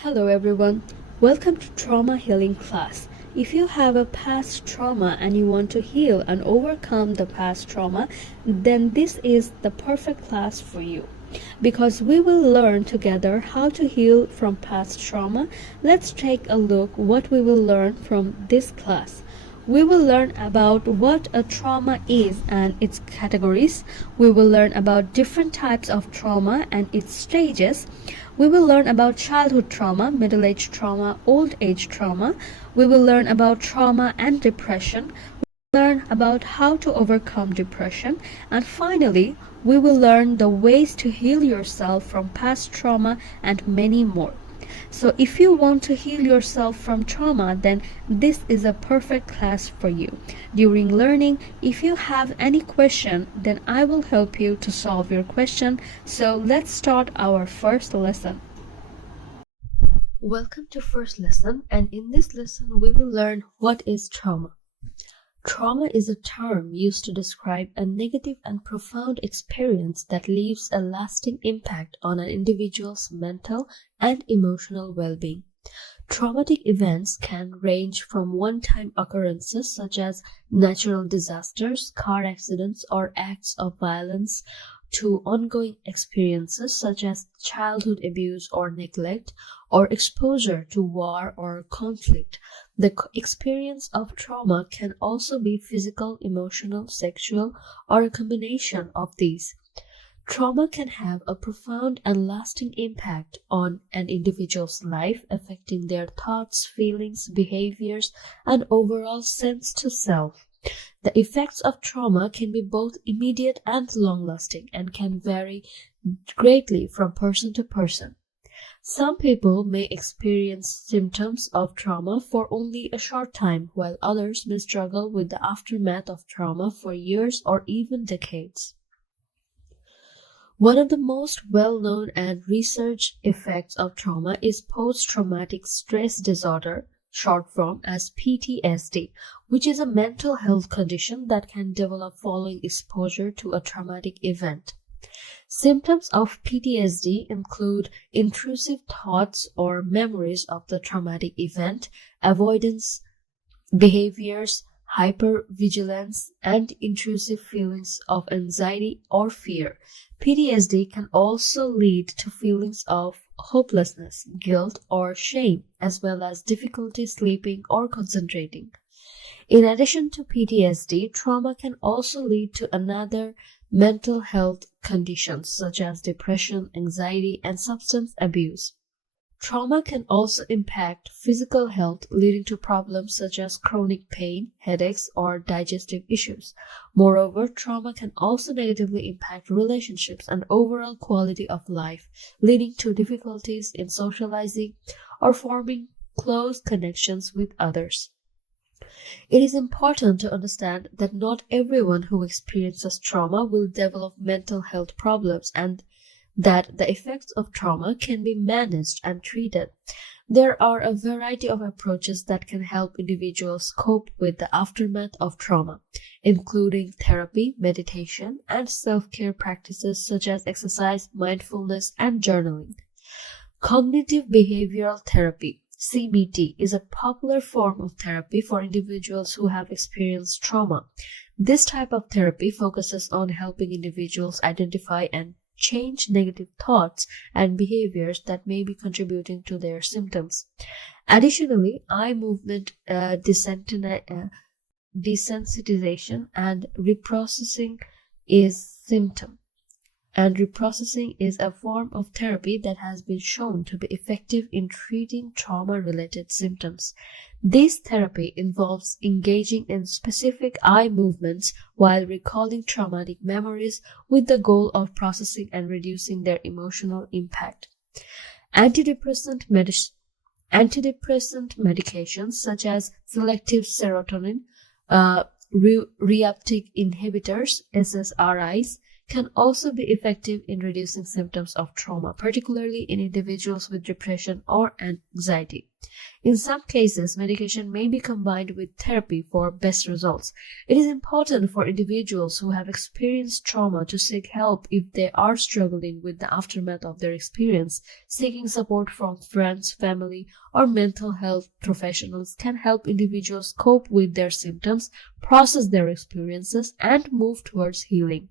Hello everyone, welcome to Trauma Healing class. If you have a past trauma and you want to heal and overcome the past trauma, then this is the perfect class for you. Because we will learn together how to heal from past trauma. Let's take a look what we will learn from this class. We will learn about what a trauma is and its categories. We will learn about different types of trauma and its stages. We will learn about childhood trauma, middle-age trauma, old-age trauma. We will learn about trauma and depression. We will learn about how to overcome depression. And finally, we will learn the ways to heal yourself from past trauma and many more. So if you want to heal yourself from trauma, then this is a perfect class for you. During learning, if you have any question, then I will help you to solve your question. So let's start our first lesson. Welcome to first lesson, and in this lesson we will learn what is trauma. Trauma is a term used to describe a negative and profound experience that leaves a lasting impact on an individual's mental and emotional well-being. Traumatic events can range from one-time occurrences such as natural disasters, car accidents, or acts of violence to ongoing experiences such as childhood abuse or neglect, or exposure to war or conflict. The experience of trauma can also be physical, emotional, sexual, or a combination of these. Trauma can have a profound and lasting impact on an individual's life, affecting their thoughts, feelings, behaviors, and overall sense to self. The effects of trauma can be both immediate and long-lasting and can vary greatly from person to person. Some people may experience symptoms of trauma for only a short time, while others may struggle with the aftermath of trauma for years or even decades. One of the most well-known and researched effects of trauma is post-traumatic stress disorder, short form as PTSD, which is a mental health condition that can develop following exposure to a traumatic event. Symptoms of PTSD include intrusive thoughts or memories of the traumatic event, avoidance behaviors, hypervigilance, and intrusive feelings of anxiety or fear. PTSD can also lead to feelings of hopelessness, guilt, or shame, as well as difficulty sleeping or concentrating. In addition to PTSD, trauma can also lead to another mental health conditions such as depression, anxiety, and substance abuse. Trauma can also impact physical health, leading to problems such as chronic pain, headaches, or digestive issues. Moreover, trauma can also negatively impact relationships and overall quality of life, leading to difficulties in socializing or forming close connections with others. It is important to understand that not everyone who experiences trauma will develop mental health problems, and that the effects of trauma can be managed and treated. There are a variety of approaches that can help individuals cope with the aftermath of trauma, including therapy, meditation, and self-care practices such as exercise, mindfulness, and journaling. Cognitive behavioral therapy CBT is a popular form of therapy for individuals who have experienced trauma. This type of therapy focuses on helping individuals identify and change negative thoughts and behaviors that may be contributing to their symptoms. Additionally, eye movement desensitization and reprocessing is a form of therapy that has been shown to be effective in treating trauma-related symptoms. This therapy involves engaging in specific eye movements while recalling traumatic memories with the goal of processing and reducing their emotional impact. Antidepressant medications such as selective serotonin reuptake inhibitors, SSRIs, can also be effective in reducing symptoms of trauma, particularly in individuals with depression or anxiety. In some cases, medication may be combined with therapy for best results. It is important for individuals who have experienced trauma to seek help if they are struggling with the aftermath of their experience. Seeking support from friends, family, or mental health professionals can help individuals cope with their symptoms, process their experiences, and move towards healing.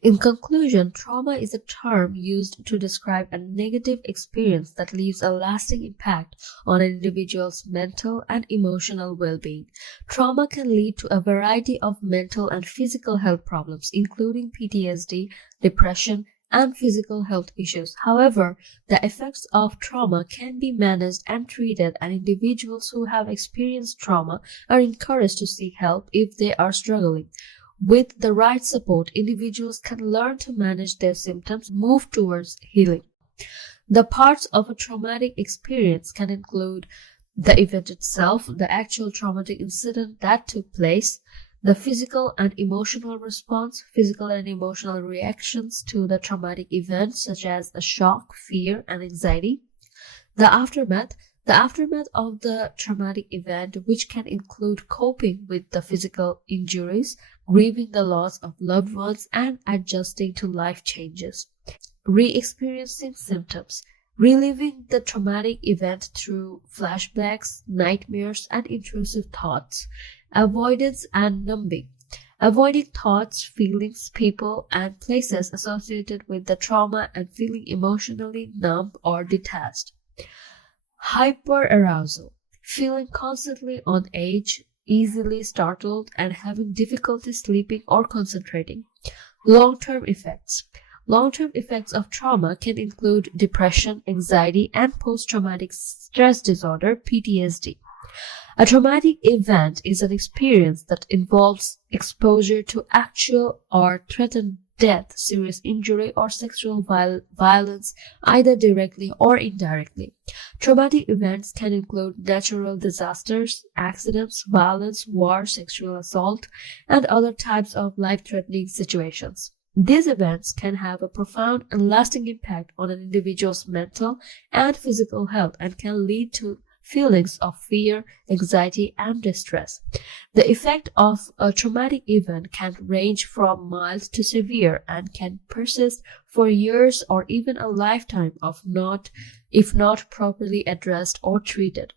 In conclusion, trauma is a term used to describe a negative experience that leaves a lasting impact on an individual's mental and emotional well-being. Trauma can lead to a variety of mental and physical health problems, including PTSD, depression, and physical health issues. However, the effects of trauma can be managed and treated, and individuals who have experienced trauma are encouraged to seek help if they are struggling. With the right support, individuals can learn to manage their symptoms, move towards healing. The parts of a traumatic experience can include the event itself, the actual traumatic incident that took place, the physical and emotional response, physical and emotional reactions to the traumatic event, such as a shock, fear, and anxiety, the aftermath of the traumatic event, which can include coping with the physical injuries, grieving the loss of loved ones, and adjusting to life changes. Re-experiencing symptoms, reliving the traumatic event through flashbacks, nightmares, and intrusive thoughts. Avoidance and numbing, avoiding thoughts, feelings, people, and places associated with the trauma and feeling emotionally numb or detached. Hyperarousal, feeling constantly on edge, easily startled, and having difficulty sleeping or concentrating. Long-term effects. Long-term effects of trauma can include depression, anxiety, and post-traumatic stress disorder, PTSD. A traumatic event is an experience that involves exposure to actual or threatened death, serious injury, or sexual violence, either directly or indirectly. Traumatic events can include natural disasters, accidents, violence, war, sexual assault, and other types of life-threatening situations. These events can have a profound and lasting impact on an individual's mental and physical health and can lead to feelings of fear, anxiety, and distress. The effect of a traumatic event can range from mild to severe and can persist for years or even a lifetime if not properly addressed or treated.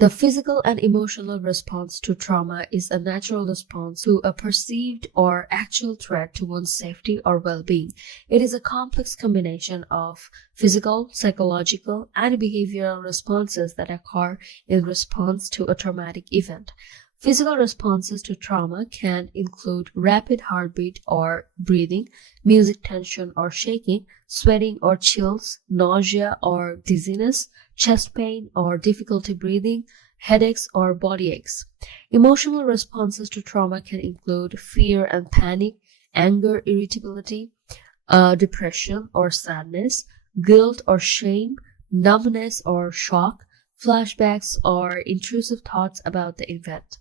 The physical and emotional response to trauma is a natural response to a perceived or actual threat to one's safety or well-being. It is a complex combination of physical, psychological, and behavioral responses that occur in response to a traumatic event. Physical responses to trauma can include rapid heartbeat or breathing, music tension or shaking, sweating or chills, nausea or dizziness, chest pain or difficulty breathing, headaches or body aches. Emotional responses to trauma can include fear and panic, anger, irritability, depression or sadness, guilt or shame, numbness or shock, flashbacks or intrusive thoughts about the event.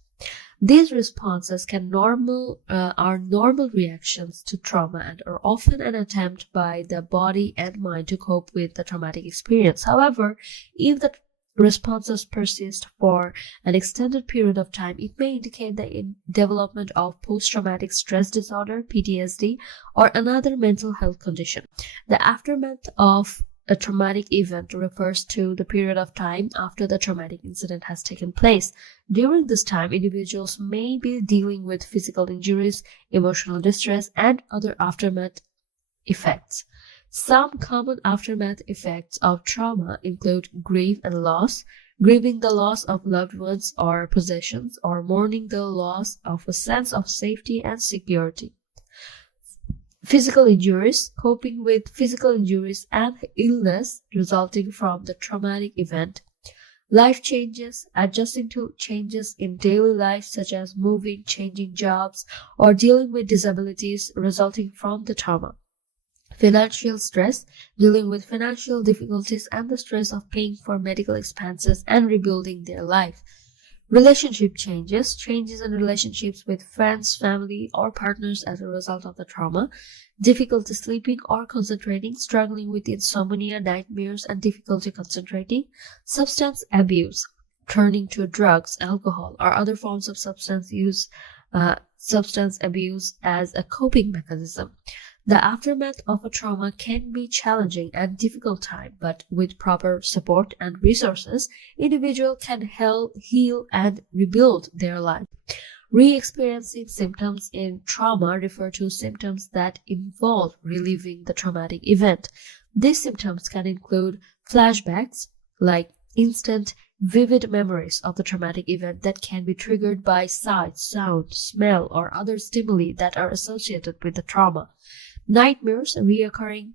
These responses are normal reactions to trauma and are often an attempt by the body and mind to cope with the traumatic experience. However, if the responses persist for an extended period of time, it may indicate the development of post-traumatic stress disorder, PTSD, or another mental health condition. The aftermath of a traumatic event refers to the period of time after the traumatic incident has taken place. During this time, individuals may be dealing with physical injuries, emotional distress, and other aftermath effects. Some common aftermath effects of trauma include grief and loss, grieving the loss of loved ones or possessions, or mourning the loss of a sense of safety and security. Physical injuries, coping with physical injuries and illness resulting from the traumatic event. Life changes, adjusting to changes in daily life such as moving, changing jobs, or dealing with disabilities resulting from the trauma. Financial stress, dealing with financial difficulties and the stress of paying for medical expenses and rebuilding their life. Relationship changes, changes in relationships with friends, family, or partners as a result of the trauma, difficulty sleeping or concentrating, struggling with insomnia, nightmares, and difficulty concentrating, substance abuse, turning to drugs, alcohol, or other forms of substance abuse as a coping mechanism. The aftermath of a trauma can be challenging and difficult time, but with proper support and resources, individuals can heal and rebuild their life. Re-experiencing symptoms in trauma refer to symptoms that involve reliving the traumatic event. These symptoms can include flashbacks, like instant, vivid memories of the traumatic event that can be triggered by sight, sound, smell, or other stimuli that are associated with the trauma. Nightmares, reoccurring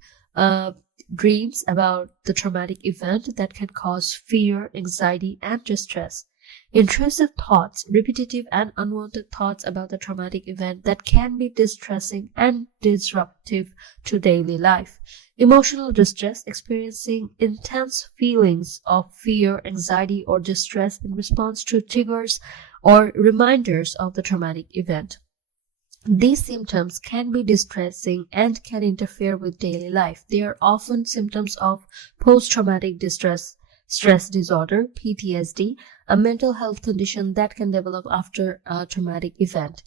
dreams about the traumatic event that can cause fear, anxiety, and distress. Intrusive thoughts, repetitive and unwanted thoughts about the traumatic event that can be distressing and disruptive to daily life. Emotional distress, experiencing intense feelings of fear, anxiety, or distress in response to triggers or reminders of the traumatic event. These symptoms can be distressing and can interfere with daily life. They are often symptoms of post-traumatic stress disorder, PTSD, a mental health condition that can develop after a traumatic event.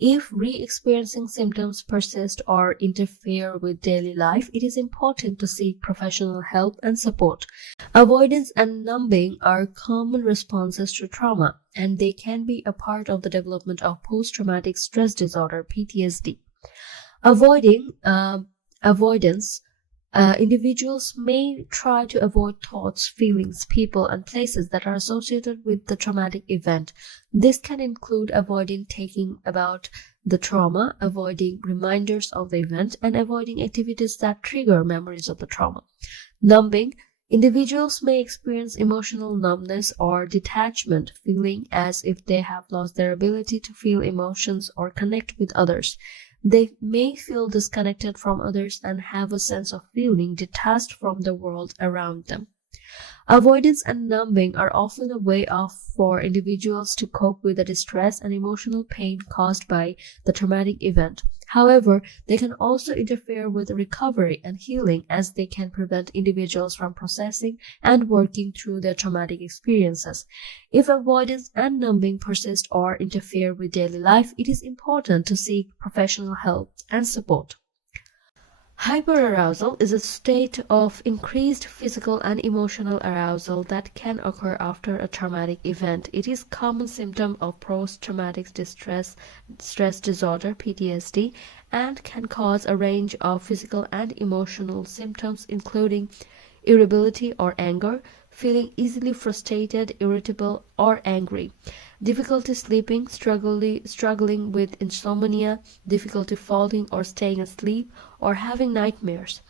If re-experiencing symptoms persist or interfere with daily life, it is important to seek professional help and support. Avoidance and numbing are common responses to trauma, and they can be a part of the development of post-traumatic stress disorder, PTSD. Avoidance. Individuals may try to avoid thoughts, feelings, people, and places that are associated with the traumatic event. This can include avoiding thinking about the trauma, avoiding reminders of the event, and avoiding activities that trigger memories of the trauma. Numbing. Individuals may experience emotional numbness or detachment, feeling as if they have lost their ability to feel emotions or connect with others. They may feel disconnected from others and have a sense of feeling detached from the world around them. Avoidance and numbing are often a way for individuals to cope with the distress and emotional pain caused by the traumatic event. However, they can also interfere with recovery and healing, as they can prevent individuals from processing and working through their traumatic experiences. If avoidance and numbing persist or interfere with daily life, it is important to seek professional help and support. Hyperarousal is a state of increased physical and emotional arousal that can occur after a traumatic event. It is a common symptom of post-traumatic stress disorder, PTSD, and can cause a range of physical and emotional symptoms, including irritability or anger, feeling easily frustrated, irritable, or angry, difficulty sleeping, struggling with insomnia, difficulty falling or staying asleep, or having nightmares.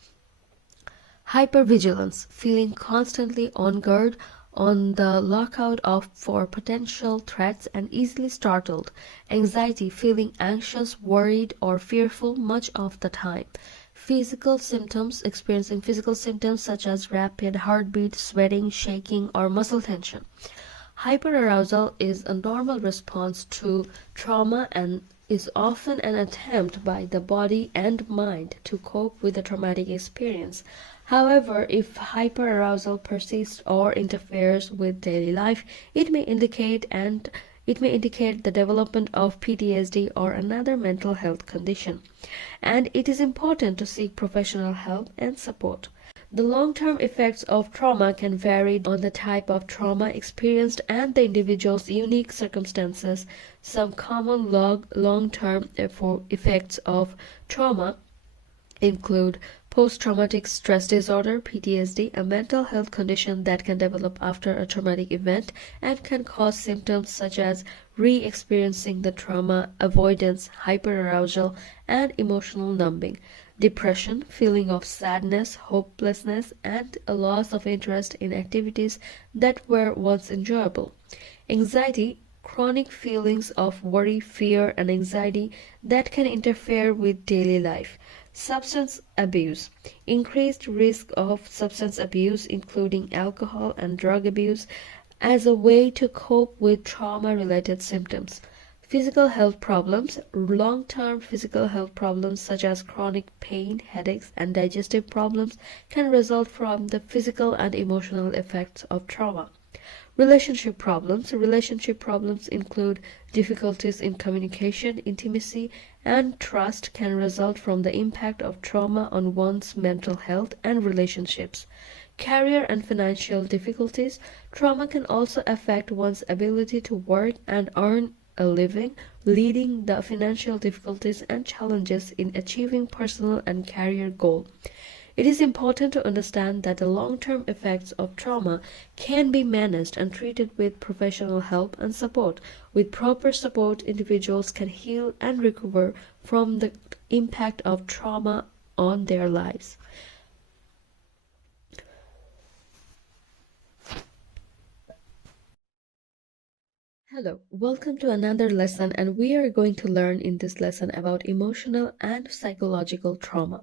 Hypervigilance, feeling constantly on guard, on the lookout for potential threats and easily startled. Anxiety, feeling anxious, worried, or fearful much of the time. Physical symptoms, experiencing physical symptoms such as rapid heartbeat, sweating, shaking, or muscle tension. Hyperarousal is a normal response to trauma and is often an attempt by the body and mind to cope with a traumatic experience. However, if hyperarousal persists or interferes with daily life, it may indicate the development of PTSD or another mental health condition, and it is important to seek professional help and support. The long-term effects of trauma can vary on the type of trauma experienced and the individual's unique circumstances. Some common long-term effects of trauma include post-traumatic stress disorder, PTSD, a mental health condition that can develop after a traumatic event and can cause symptoms such as re-experiencing the trauma, avoidance, hyperarousal, and emotional numbing. Depression, feeling of sadness, hopelessness, and a loss of interest in activities that were once enjoyable. Anxiety, chronic feelings of worry, fear, and anxiety that can interfere with daily life. Substance abuse, increased risk of substance abuse, including alcohol and drug abuse, as a way to cope with trauma-related symptoms. Physical health problems. Long-term physical health problems such as chronic pain, headaches, and digestive problems can result from the physical and emotional effects of trauma. Relationship problems. Relationship problems include difficulties in communication, intimacy, and trust can result from the impact of trauma on one's mental health and relationships. Career and financial difficulties. Trauma can also affect one's ability to work and earn a living, leading to financial difficulties and challenges in achieving personal and career goals. It is important to understand that the long-term effects of trauma can be managed and treated with professional help and support. With proper support, individuals can heal and recover from the impact of trauma on their lives. Hello, welcome to another lesson, and we are going to learn in this lesson about emotional and psychological trauma.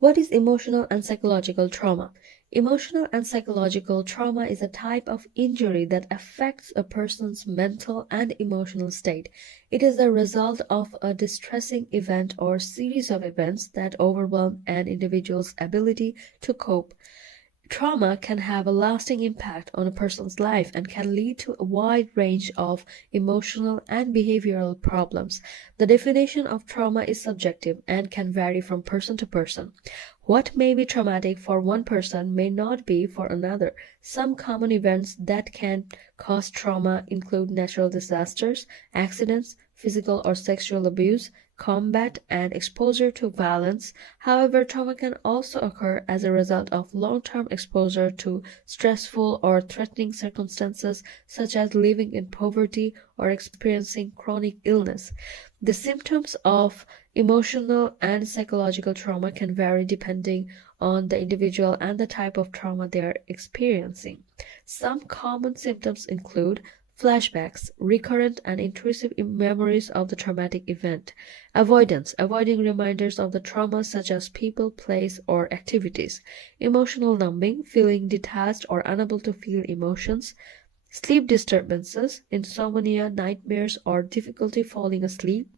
What is emotional and psychological trauma? Emotional and psychological trauma is a type of injury that affects a person's mental and emotional state. It is the result of a distressing event or series of events that overwhelm an individual's ability to cope. Trauma can have a lasting impact on a person's life and can lead to a wide range of emotional and behavioral problems. The definition of trauma is subjective and can vary from person to person. What may be traumatic for one person may not be for another. Some common events that can cause trauma include natural disasters, accidents, physical or sexual abuse, combat, and exposure to violence. However, trauma can also occur as a result of long-term exposure to stressful or threatening circumstances, such as living in poverty or experiencing chronic illness. The symptoms of emotional and psychological trauma can vary depending on the individual and the type of trauma they are experiencing. Some common symptoms include flashbacks, recurrent and intrusive memories of the traumatic event. Avoidance, avoiding reminders of the trauma such as people, place, or activities. Emotional numbing, feeling detached or unable to feel emotions. Sleep disturbances, insomnia, nightmares, or difficulty falling asleep.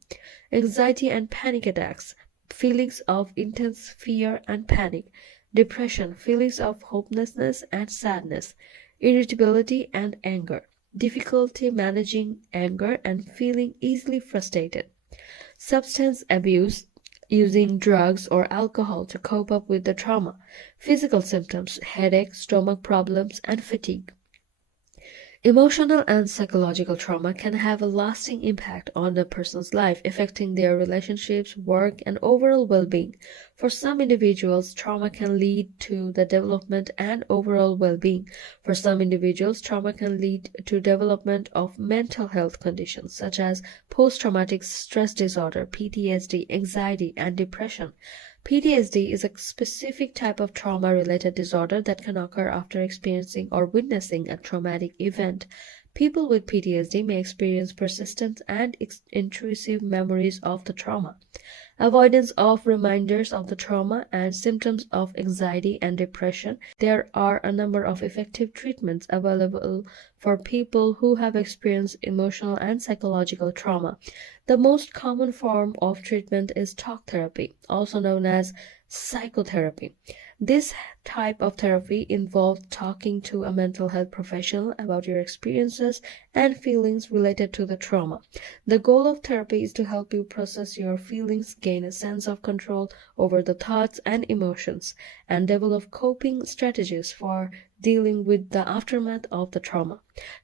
Anxiety and panic attacks, feelings of intense fear and panic. Depression, feelings of hopelessness and sadness. Irritability and anger, difficulty managing anger and feeling easily frustrated. Substance abuse, using drugs or alcohol to cope up with the trauma. Physical symptoms, headache, stomach problems, and fatigue. Emotional and psychological trauma can have a lasting impact on a person's life, affecting their relationships, work, and overall well-being. For some individuals, trauma can lead to the development and overall well-being. For some individuals, trauma can lead to development of mental health conditions such as post-traumatic stress disorder, PTSD, anxiety, and depression. PTSD is a specific type of trauma-related disorder that can occur after experiencing or witnessing a traumatic event. People with PTSD may experience persistent and intrusive memories of the trauma. Avoidance of reminders of the trauma and symptoms of anxiety and depression. There are a number of effective treatments available for people who have experienced emotional and psychological trauma. The most common form of treatment is talk therapy, also known as psychotherapy. This type of therapy involves talking to a mental health professional about your experiences and feelings related to the trauma. The goal of therapy is to help you process your feelings, gain a sense of control over the thoughts and emotions, and develop coping strategies for dealing with the aftermath of the trauma.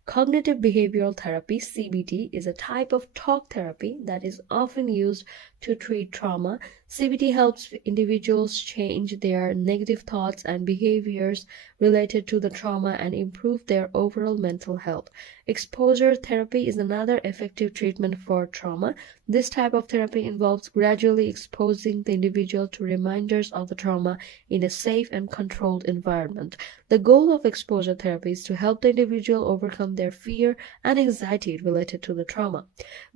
Cognitive behavioral therapy, CBT, is a type of talk therapy that is often used to treat trauma. CBT helps individuals change their negative thoughts and behaviors related to the trauma and improve their overall mental health. Exposure therapy is another effective treatment for trauma. This type of therapy involves gradually exposing the individual to reminders of the trauma in a safe and controlled environment. The goal of exposure therapy is to help the individual overcome their fear and anxiety related to the trauma.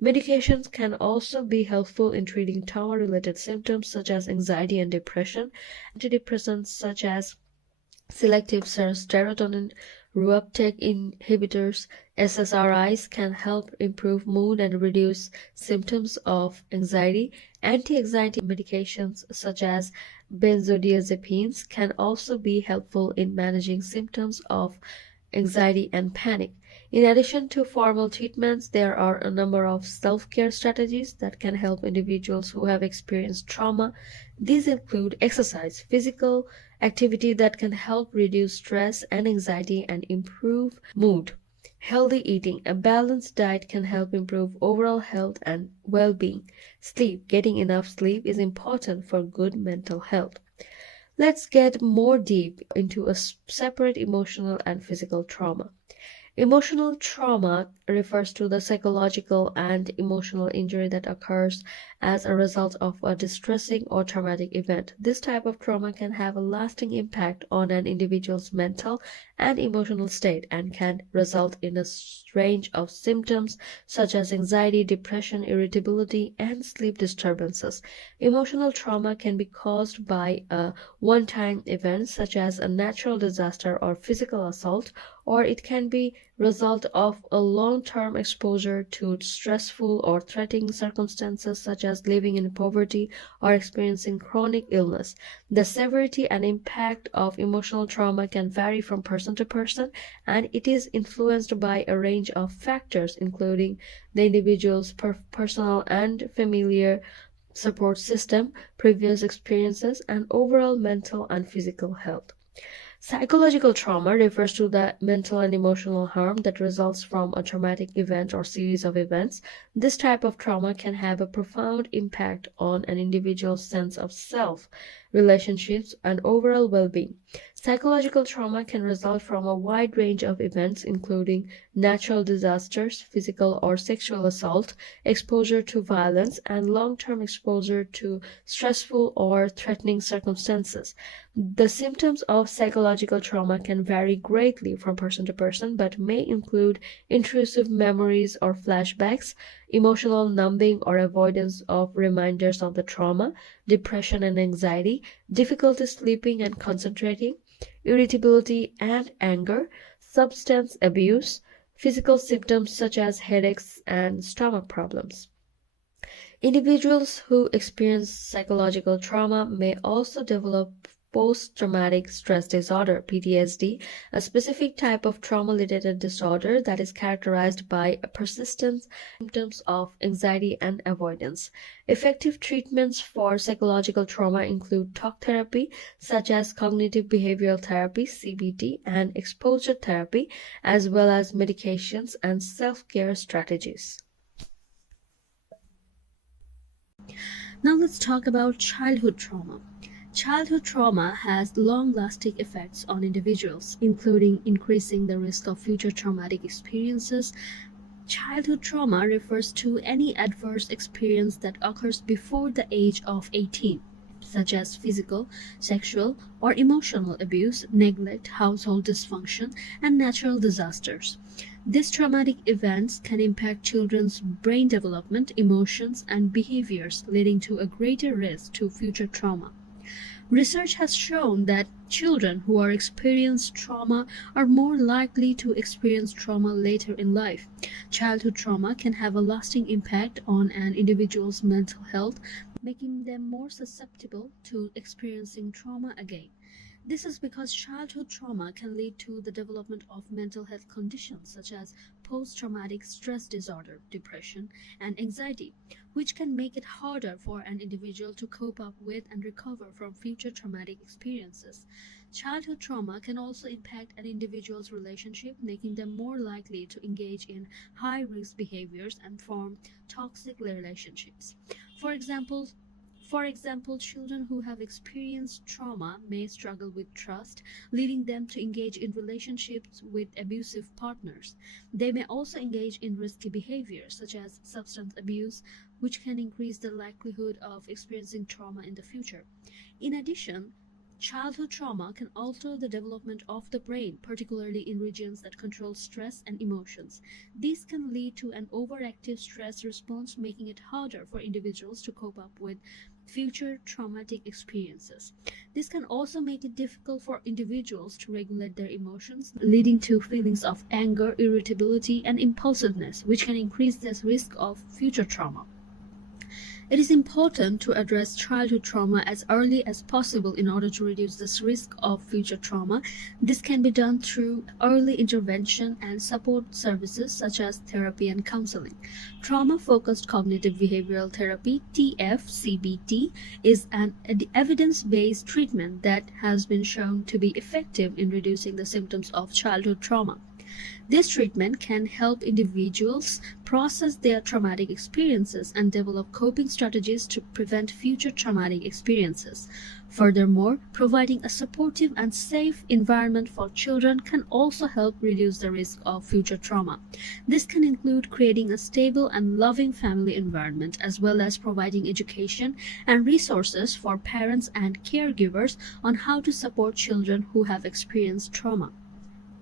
Medications can also be helpful in treating trauma-related symptoms such as anxiety and depression. Antidepressants such as Selective serotonin reuptake inhibitors SSRIs can help improve mood and reduce symptoms of anxiety. Anti-anxiety medications such as benzodiazepines can also be helpful in managing symptoms of anxiety and panic. In addition to formal treatments, there are a number of self-care strategies that can help individuals who have experienced trauma. These include exercise, physical activity that can help reduce stress and anxiety and improve mood. Healthy eating, a balanced diet can help improve overall health and well-being. Sleep, getting enough sleep is important for good mental health. Let's get more deep into a separate emotional and physical trauma. Emotional trauma refers to the psychological and emotional injury that occurs as a result of a distressing or traumatic event. This type of trauma can have a lasting impact on an individual's mental and emotional state and can result in a range of symptoms such as anxiety, depression, irritability, and sleep disturbances. Emotional trauma can be caused by a one-time event such as a natural disaster or physical assault, or it can be result of a long-term exposure to stressful or threatening circumstances such as living in poverty or experiencing chronic illness. The severity and impact of emotional trauma can vary from person to person, and it is influenced by a range of factors including the individual's personal and familiar support system, previous experiences, and overall mental and physical health. Psychological trauma refers to the mental and emotional harm that results from a traumatic event or series of events. This type of trauma can have a profound impact on an individual's sense of self, relationships, and overall well-being. Psychological trauma can result from a wide range of events, including natural disasters, physical or sexual assault, exposure to violence, and long-term exposure to stressful or threatening circumstances. The symptoms of psychological trauma can vary greatly from person to person, but may include intrusive memories or flashbacks, emotional numbing or avoidance of reminders of the trauma, depression and anxiety, difficulty sleeping and concentrating, irritability and anger, substance abuse, physical symptoms such as headaches and stomach problems. Individuals who experience psychological trauma may also develop post-traumatic stress disorder (PTSD), a specific type of trauma-related disorder that is characterized by persistent symptoms of anxiety and avoidance. Effective treatments for psychological trauma include talk therapy, such as cognitive behavioral therapy (CBT) and exposure therapy, as well as medications and self-care strategies. Now let's talk about childhood trauma. Childhood trauma has long-lasting effects on individuals, including increasing the risk of future traumatic experiences. Childhood trauma refers to any adverse experience that occurs before the age of 18, such as physical, sexual, or emotional abuse, neglect, household dysfunction, and natural disasters. These traumatic events can impact children's brain development, emotions, and behaviors, leading to a greater risk to future trauma. Research has shown that children who are experienced trauma are more likely to experience trauma later in life. Childhood trauma can have a lasting impact on an individual's mental health, making them more susceptible to experiencing trauma again. This is because childhood trauma can lead to the development of mental health conditions such as post-traumatic stress disorder, depression, and anxiety, which can make it harder for an individual to cope up with and recover from future traumatic experiences. Childhood trauma can also impact an individual's relationship, making them more likely to engage in high-risk behaviors and form toxic relationships. For example, for example, children who have experienced trauma may struggle with trust, leading them to engage in relationships with abusive partners. They may also engage in risky behaviors, such as substance abuse, which can increase the likelihood of experiencing trauma in the future. In addition, Childhood trauma can alter the development of the brain, particularly in regions that control stress and emotions. This can lead to an overactive stress response, making it harder for individuals to cope up with future traumatic experiences. This can also make it difficult for individuals to regulate their emotions, leading to feelings of anger, irritability, and impulsiveness, which can increase the risk of future trauma. It is important to address childhood trauma as early as possible in order to reduce this risk of future trauma. This can be done through early intervention and support services such as therapy and counseling. Trauma-focused cognitive behavioral therapy, TFCBT, is an evidence-based treatment that has been shown to be effective in reducing the symptoms of childhood trauma. This treatment can help individuals process their traumatic experiences and develop coping strategies to prevent future traumatic experiences. Furthermore, providing a supportive and safe environment for children can also help reduce the risk of future trauma. This can include creating a stable and loving family environment, as well as providing education and resources for parents and caregivers on how to support children who have experienced trauma.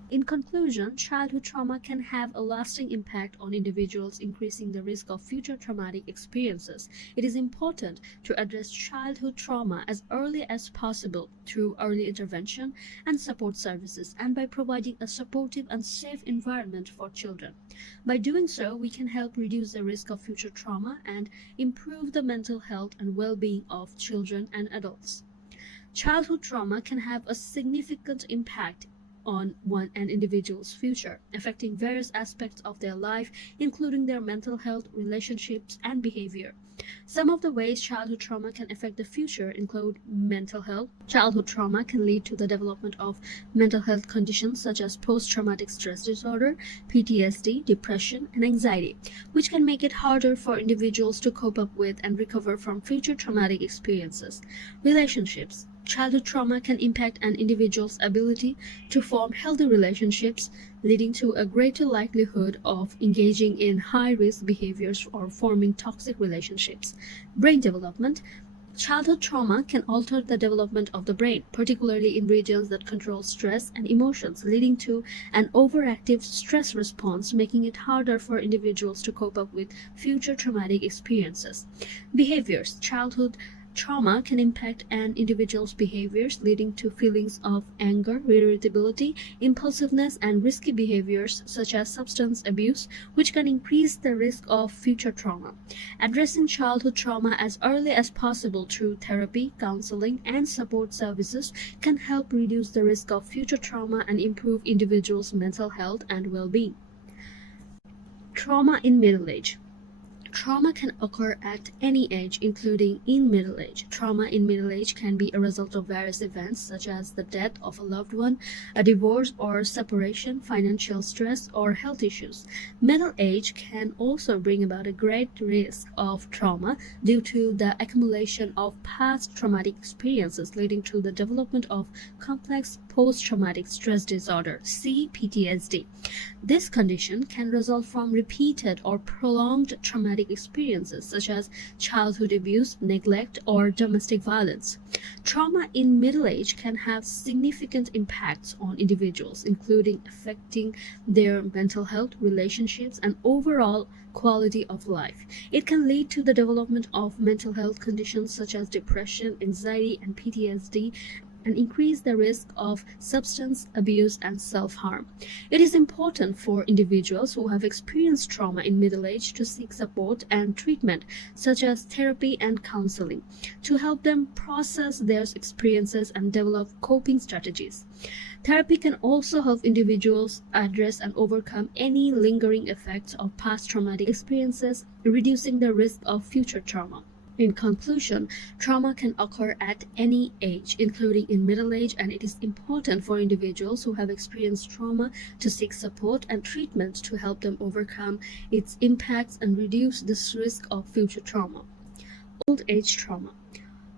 In conclusion, childhood trauma can have a lasting impact on individuals, increasing the risk of future traumatic experiences. It is important to address childhood trauma as early as possible through early intervention and support services, and by providing a supportive and safe environment for children. By doing so, we can help reduce the risk of future trauma and improve the mental health and well-being of children and adults. Childhood trauma can have a significant impact on an individual's future, affecting various aspects of their life, including their mental health, relationships, and behavior. Some of the ways childhood trauma can affect the future include mental health. Childhood trauma can lead to the development of mental health conditions such as post-traumatic stress disorder, PTSD, depression, and anxiety, which can make it harder for individuals to cope up with and recover from future traumatic experiences. Relationships. Childhood trauma can impact an individual's ability to form healthy relationships, leading to a greater likelihood of engaging in high-risk behaviors or forming toxic relationships. Brain development. Childhood trauma can alter the development of the brain, particularly in regions that control stress and emotions, leading to an overactive stress response, making it harder for individuals to cope up with future traumatic experiences. Behaviors. Childhood trauma can impact an individual's behaviors, leading to feelings of anger, irritability, impulsiveness, and risky behaviors such as substance abuse, which can increase the risk of future trauma. Addressing childhood trauma as early as possible through therapy, counseling, and support services can help reduce the risk of future trauma and improve individuals' mental health and well-being. Trauma in middle age. Trauma can occur at any age, including in middle age. Trauma in middle age can be a result of various events such as the death of a loved one, a divorce or separation, financial stress, or health issues. Middle age can also bring about a great risk of trauma due to the accumulation of past traumatic experiences, leading to the development of complex post-traumatic stress disorder, (PTSD). This condition can result from repeated or prolonged traumatic experiences such as childhood abuse, neglect, or domestic violence. Trauma in middle age can have significant impacts on individuals, including affecting their mental health, relationships, and overall quality of life. It can lead to the development of mental health conditions such as depression, anxiety, and PTSD, and increase the risk of substance abuse and self-harm. It is important for individuals who have experienced trauma in middle age to seek support and treatment, such as therapy and counseling, to help them process their experiences and develop coping strategies. Therapy can also help individuals address and overcome any lingering effects of past traumatic experiences, reducing the risk of future trauma. In conclusion, trauma can occur at any age, including in middle age, and it is important for individuals who have experienced trauma to seek support and treatment to help them overcome its impacts and reduce this risk of future trauma. Old age trauma.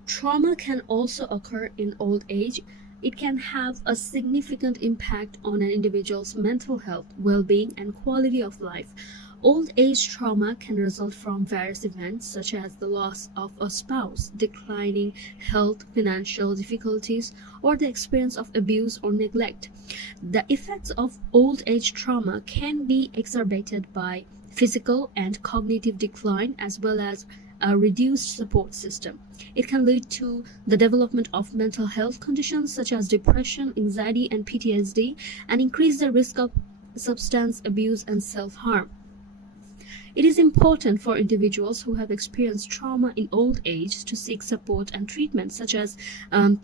Trauma can also occur in old age. It can have a significant impact on an individual's mental health, well-being, and quality of life. Old age trauma can result from various events such as the loss of a spouse, declining health, financial difficulties, or the experience of abuse or neglect. The effects of old age trauma can be exacerbated by physical and cognitive decline as well as a reduced support system. It can lead to the development of mental health conditions such as depression, anxiety, and PTSD, and increase the risk of substance abuse and self-harm. It is important for individuals who have experienced trauma in old age to seek support and treatment such as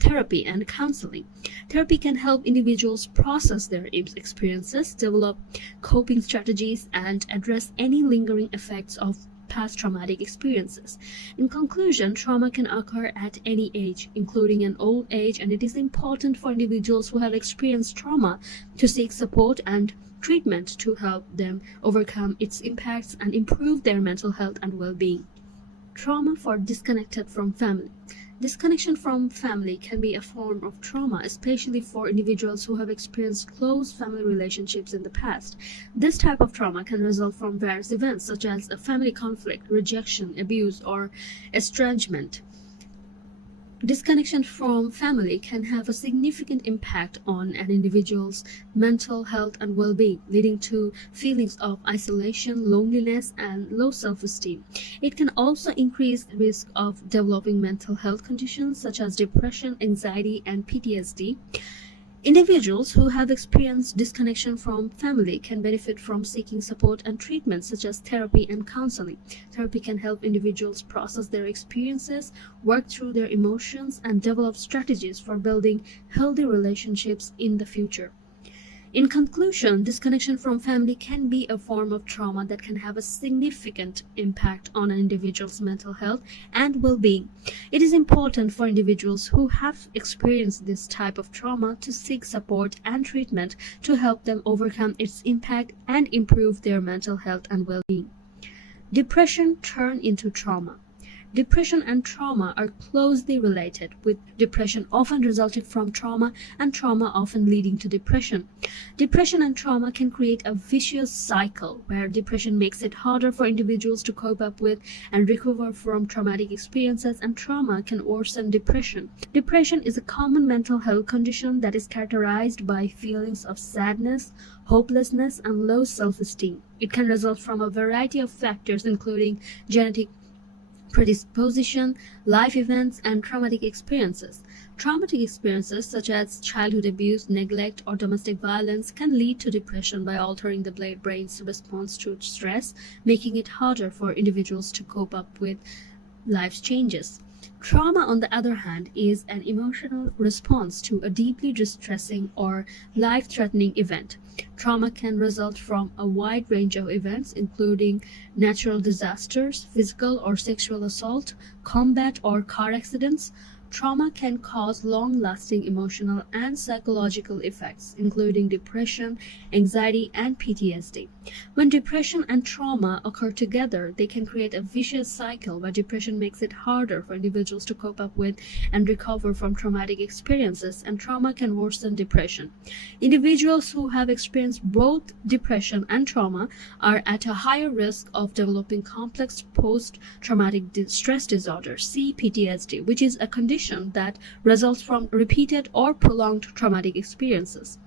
therapy and counseling. Therapy can help individuals process their experiences, develop coping strategies, and address any lingering effects of past traumatic experiences. In conclusion, trauma can occur at any age, including an old age, and it is important for individuals who have experienced trauma to seek support and treatment to help them overcome its impacts and improve their mental health and well-being. Trauma for disconnected from family. Disconnection from family can be a form of trauma, especially for individuals who have experienced close family relationships in the past. This type of trauma can result from various events such as a family conflict, rejection, abuse, or estrangement. Disconnection from family can have a significant impact on an individual's mental health and well-being, leading to feelings of isolation, loneliness, and low self-esteem. It can also increase the risk of developing mental health conditions such as depression, anxiety, and PTSD. Individuals who have experienced disconnection from family can benefit from seeking support and treatment such as therapy and counseling. Therapy can help individuals process their experiences, work through their emotions, and develop strategies for building healthy relationships in the future. In conclusion, disconnection from family can be a form of trauma that can have a significant impact on an individual's mental health and well-being. It is important for individuals who have experienced this type of trauma to seek support and treatment to help them overcome its impact and improve their mental health and well-being. Depression turned into trauma. Depression and trauma are closely related, with depression often resulting from trauma and trauma often leading to depression. Depression and trauma can create a vicious cycle where depression makes it harder for individuals to cope up with and recover from traumatic experiences, and trauma can worsen depression. Depression is a common mental health condition that is characterized by feelings of sadness, hopelessness, and low self-esteem. It can result from a variety of factors including genetic predisposition, life events, and traumatic experiences. Traumatic experiences such as childhood abuse, neglect, or domestic violence can lead to depression by altering the brain's response to stress, making it harder for individuals to cope up with life's changes. Trauma, on the other hand, is an emotional response to a deeply distressing or life-threatening event. Trauma can result from a wide range of events, including natural disasters, physical or sexual assault, combat or car accidents. Trauma can cause long-lasting emotional and psychological effects, including depression, anxiety, and PTSD. When depression and trauma occur together, they can create a vicious cycle where depression makes it harder for individuals to cope up with and recover from traumatic experiences, and trauma can worsen depression. Individuals who have experienced both depression and trauma are at a higher risk of developing complex post-traumatic stress disorder, CPTSD, which is a condition that results from repeated or prolonged traumatic experiences.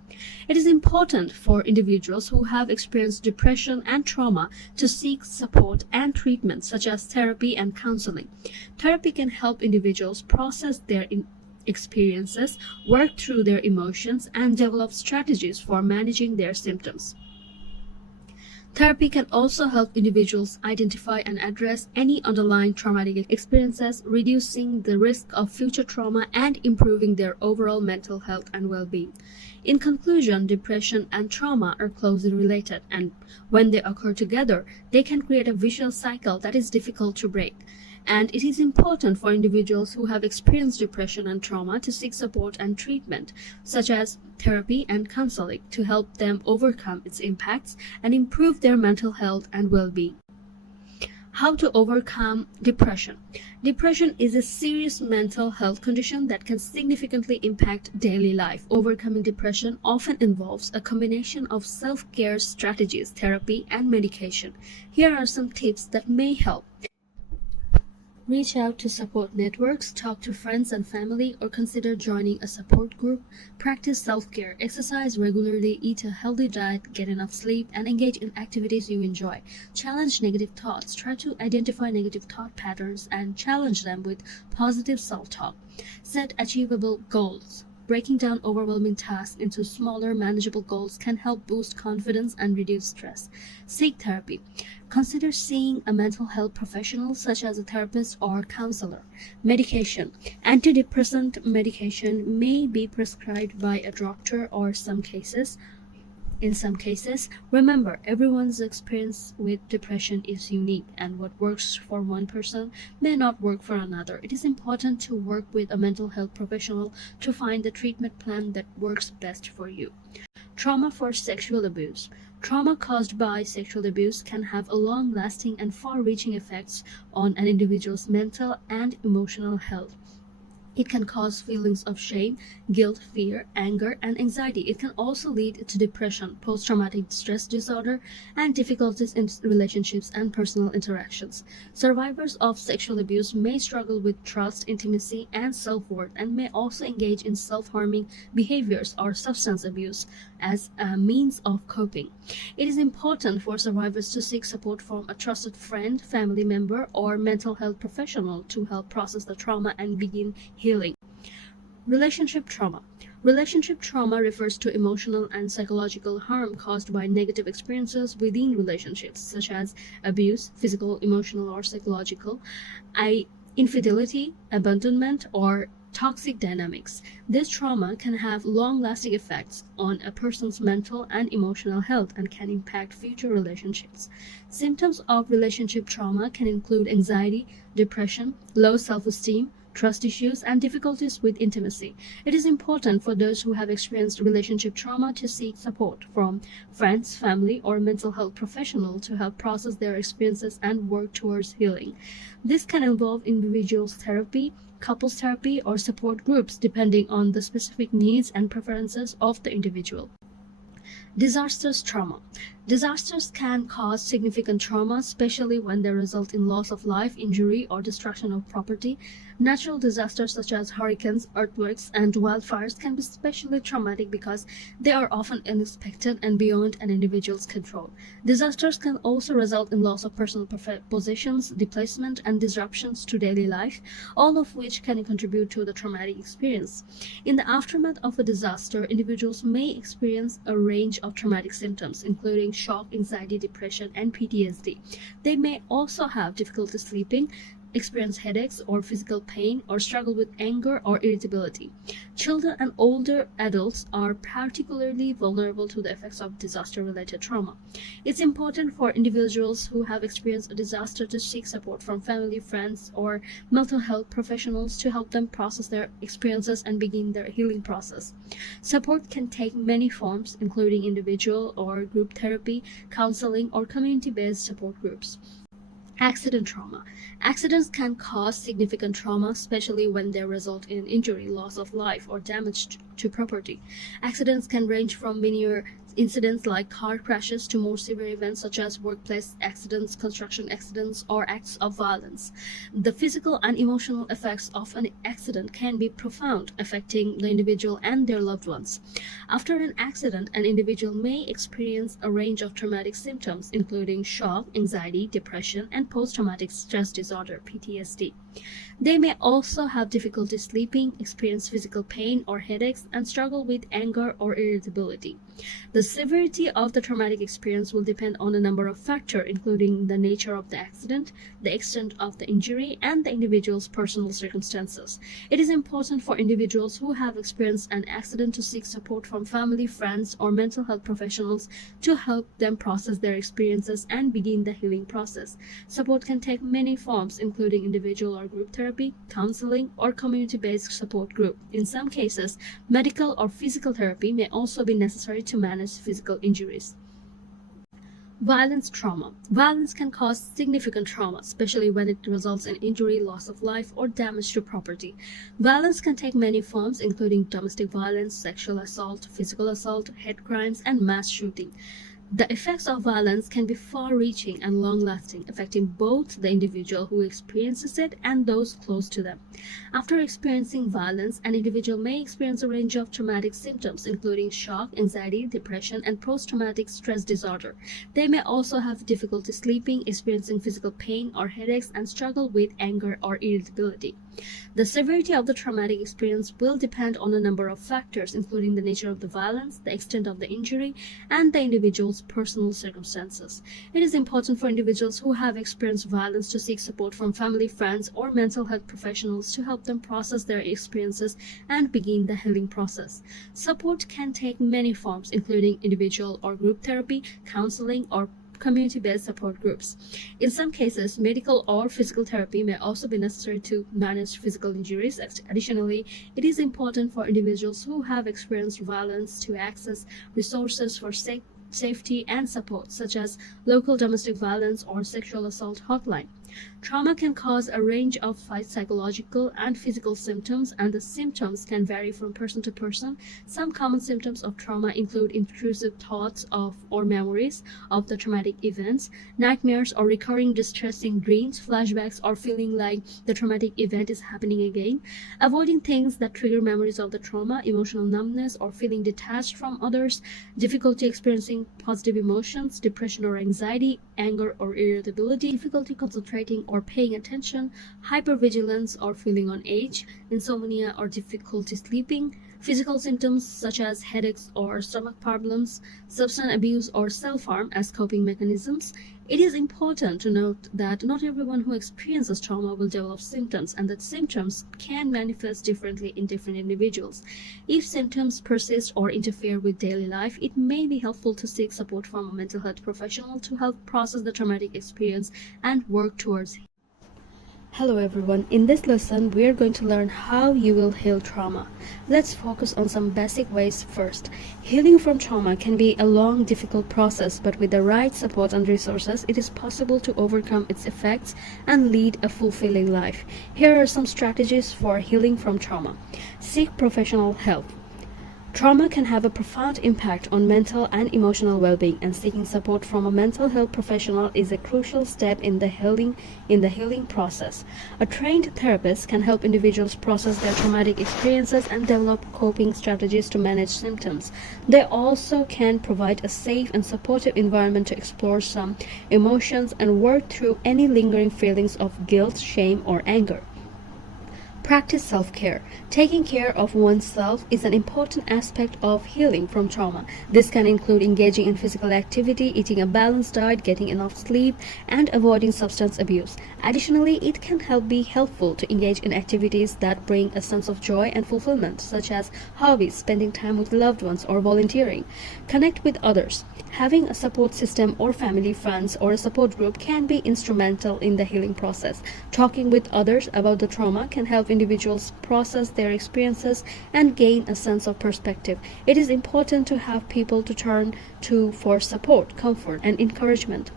It is important for individuals who have experienced depression and trauma to seek support and treatment such as therapy and counseling. Therapy can help individuals process their experiences, work through their emotions, and develop strategies for managing their symptoms. Therapy can also help individuals identify and address any underlying traumatic experiences, reducing the risk of future trauma and improving their overall mental health and well-being. In conclusion, depression and trauma are closely related, and when they occur together, they can create a vicious cycle that is difficult to break. And it is important for individuals who have experienced depression and trauma to seek support and treatment, such as therapy and counseling, to help them overcome its impacts and improve their mental health and well-being. How to overcome depression. Depression is a serious mental health condition that can significantly impact daily life. Overcoming depression often involves a combination of self-care strategies, therapy, and medication. Here are some tips that may help. Reach out to support networks, talk to friends and family, or consider joining a support group. Practice self-care, exercise regularly, eat a healthy diet, get enough sleep, and engage in activities you enjoy. Challenge negative thoughts. Try to identify negative thought patterns and challenge them with positive self-talk. Set achievable goals. Breaking down overwhelming tasks into smaller, manageable goals can help boost confidence and reduce stress. Seek therapy. Consider seeing a mental health professional such as a therapist or counselor. Medication. Antidepressant medication may be prescribed by a doctor or in some cases, remember everyone's experience with depression is unique, and what works for one person may not work for another. It is important to work with a mental health professional to find the treatment plan that works best for you. Trauma for sexual abuse. Trauma caused by sexual abuse can have a long-lasting and far-reaching effects on an individual's mental and emotional health. It can cause feelings of shame, guilt, fear, anger, and anxiety. It can also lead to depression, post-traumatic stress disorder, and difficulties in relationships and personal interactions. Survivors of sexual abuse may struggle with trust, intimacy, and self-worth, and may also engage in self-harming behaviors or substance abuse as a means of coping. It is important for survivors to seek support from a trusted friend, family member, or mental health professional to help process the trauma and begin healing. Relationship trauma. Relationship trauma refers to emotional and psychological harm caused by negative experiences within relationships, such as abuse, physical, emotional, or psychological, infidelity, abandonment, or toxic dynamics. This trauma can have long-lasting effects on a person's mental and emotional health and can impact future relationships. Symptoms of relationship trauma can include anxiety, depression, low self-esteem, trust issues, and difficulties with intimacy. It is important for those who have experienced relationship trauma to seek support from friends, family, or mental health professional to help process their experiences and work towards healing. This can involve individuals therapy, couples therapy, or support groups depending on the specific needs and preferences of the individual. Disasters trauma. Disasters can cause significant trauma, especially when they result in loss of life, injury, or destruction of property. Natural disasters such as hurricanes, earthquakes, and wildfires can be especially traumatic because they are often unexpected and beyond an individual's control. Disasters can also result in loss of personal possessions, displacement, and disruptions to daily life, all of which can contribute to the traumatic experience. In the aftermath of a disaster, individuals may experience a range of traumatic symptoms, including shock, anxiety, depression, and PTSD. They may also have difficulty sleeping, experience headaches or physical pain, or struggle with anger or irritability. Children and older adults are particularly vulnerable to the effects of disaster-related trauma. It's important for individuals who have experienced a disaster to seek support from family, friends, or mental health professionals to help them process their experiences and begin their healing process. Support can take many forms, including individual or group therapy, counseling, or community-based support groups. Accident trauma. Accidents can cause significant trauma, especially when they result in injury, loss of life, or damage to property. Accidents can range from minor incidents like car crashes to more severe events such as workplace accidents, construction accidents, or acts of violence. The physical and emotional effects of an accident can be profound, affecting the individual and their loved ones. After an accident, an individual may experience a range of traumatic symptoms, including shock, anxiety, depression, and post-traumatic stress disorder, PTSD. They may also have difficulty sleeping, experience physical pain or headaches, and struggle with anger or irritability. The severity of the traumatic experience will depend on a number of factors, including the nature of the accident, the extent of the injury, and the individual's personal circumstances. It is important for individuals who have experienced an accident to seek support from family, friends, or mental health professionals to help them process their experiences and begin the healing process. Support can take many forms, including individual or group therapy, counseling, or community-based support group. In some cases, medical or physical therapy may also be necessary to manage physical injuries. Violence trauma. Violence can cause significant trauma, especially when it results in injury, loss of life, or damage to property. Violence can take many forms, including domestic violence, sexual assault, physical assault, hate crimes, and mass shooting. The effects of violence can be far-reaching and long-lasting, affecting both the individual who experiences it and those close to them. After experiencing violence, an individual may experience a range of traumatic symptoms, including shock, anxiety, depression, and post-traumatic stress disorder. They may also have difficulty sleeping, experiencing physical pain or headaches, and struggle with anger or irritability. The severity of the traumatic experience will depend on a number of factors, including the nature of the violence, the extent of the injury, and the individual's personal circumstances. It is important for individuals who have experienced violence to seek support from family, friends, or mental health professionals to help them process their experiences and begin the healing process. Support can take many forms, including individual or group therapy, counseling, or community-based support groups. In some cases, medical or physical therapy may also be necessary to manage physical injuries. Additionally, it is important for individuals who have experienced violence to access resources for safety and support, such as local domestic violence or sexual assault hotline. Trauma can cause a range of psychological and physical symptoms, and the symptoms can vary from person to person. Some common symptoms of trauma include intrusive thoughts of or memories of the traumatic events, nightmares or recurring distressing dreams, flashbacks, or feeling like the traumatic event is happening again, avoiding things that trigger memories of the trauma, emotional numbness or feeling detached from others, difficulty experiencing positive emotions, depression or anxiety, anger or irritability, difficulty concentrating or paying attention, hypervigilance or feeling on edge, insomnia or difficulty sleeping, physical symptoms such as headaches or stomach problems, substance abuse or self-harm as coping mechanisms. It is important to note that not everyone who experiences trauma will develop symptoms, and that symptoms can manifest differently in different individuals. If symptoms persist or interfere with daily life, it may be helpful to seek support from a mental health professional to help process the traumatic experience and work towards. Hello everyone, in this lesson we are going to learn how you will heal trauma. Let's focus on some basic ways first. Healing from trauma can be a long, difficult process, but with the right support and resources, it is possible to overcome its effects and lead a fulfilling life. Here are some strategies for healing from trauma. Seek professional help. Trauma can have a profound impact on mental and emotional well-being, and seeking support from a mental health professional is a crucial step in the healing process. A trained therapist can help individuals process their traumatic experiences and develop coping strategies to manage symptoms. They also can provide a safe and supportive environment to explore some emotions and work through any lingering feelings of guilt, shame, or anger. Practice self-care. Taking care of oneself is an important aspect of healing from trauma. This can include engaging in physical activity, eating a balanced diet, getting enough sleep, and avoiding substance abuse. Additionally, it can be helpful to engage in activities that bring a sense of joy and fulfillment, such as hobbies, spending time with loved ones, or volunteering. Connect with others. Having a support system or family, friends, or a support group can be instrumental in the healing process. Talking with others about the trauma can help individuals process their experiences and gain a sense of perspective. It is important to have people to turn to for support, comfort, and encouragement.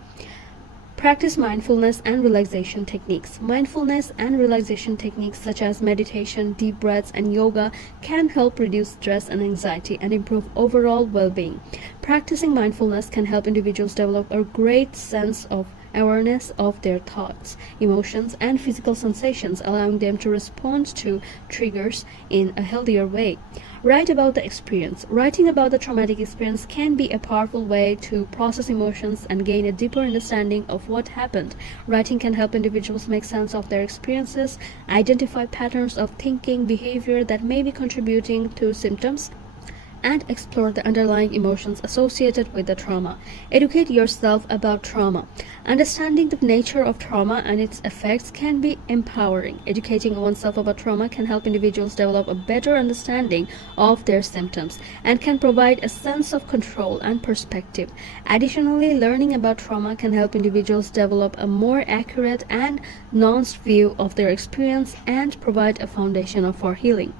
Practice mindfulness and relaxation techniques. Mindfulness and relaxation techniques such as meditation, deep breaths, and yoga can help reduce stress and anxiety and improve overall well-being. Practicing mindfulness can help individuals develop a great sense of awareness of their thoughts, emotions, and physical sensations, allowing them to respond to triggers in a healthier way. Write about the experience. Writing about the traumatic experience can be a powerful way to process emotions and gain a deeper understanding of what happened. Writing can help individuals make sense of their experiences, identify patterns of thinking, behavior that may be contributing to symptoms, and explore the underlying emotions associated with the trauma. Educate yourself about trauma. Understanding the nature of trauma and its effects can be empowering. Educating oneself about trauma can help individuals develop a better understanding of their symptoms and can provide a sense of control and perspective. Additionally, learning about trauma can help individuals develop a more accurate and nuanced view of their experience and provide a foundation for healing.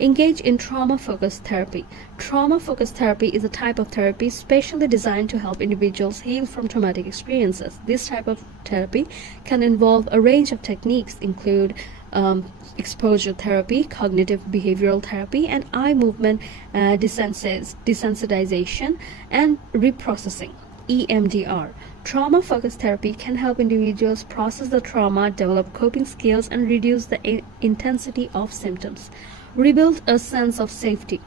Engage in trauma-focused therapy. Trauma-focused therapy is a type of therapy specially designed to help individuals heal from traumatic experiences. This type of therapy can involve a range of techniques, include exposure therapy, cognitive behavioral therapy, and eye movement desensitization and reprocessing, EMDR. Trauma-focused therapy can help individuals process the trauma, develop coping skills, and reduce the intensity of symptoms. Rebuild a sense of safety.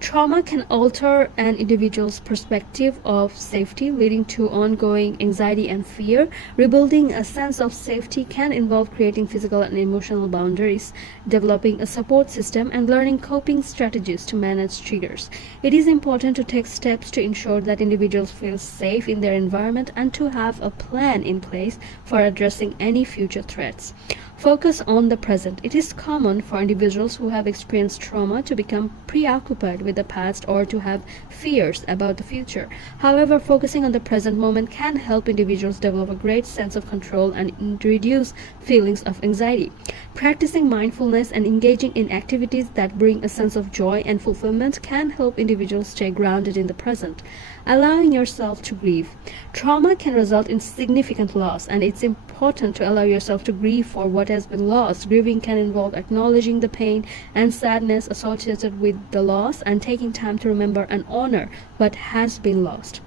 Trauma can alter an individual's perspective of safety, leading to ongoing anxiety and fear. Rebuilding a sense of safety can involve creating physical and emotional boundaries, developing a support system, and learning coping strategies to manage triggers. It is important to take steps to ensure that individuals feel safe in their environment and to have a plan in place for addressing any future threats. Focus on the present. It is common for individuals who have experienced trauma to become preoccupied with the past or to have fears about the future. However, focusing on the present moment can help individuals develop a great sense of control and reduce feelings of anxiety. Practicing mindfulness and engaging in activities that bring a sense of joy and fulfillment can help individuals stay grounded in the present. Allowing yourself to grieve. Trauma can result in significant loss, and it's important to allow yourself to grieve for what has been lost. Grieving can involve acknowledging the pain and sadness associated with the loss and taking time to remember and honor what has been lost.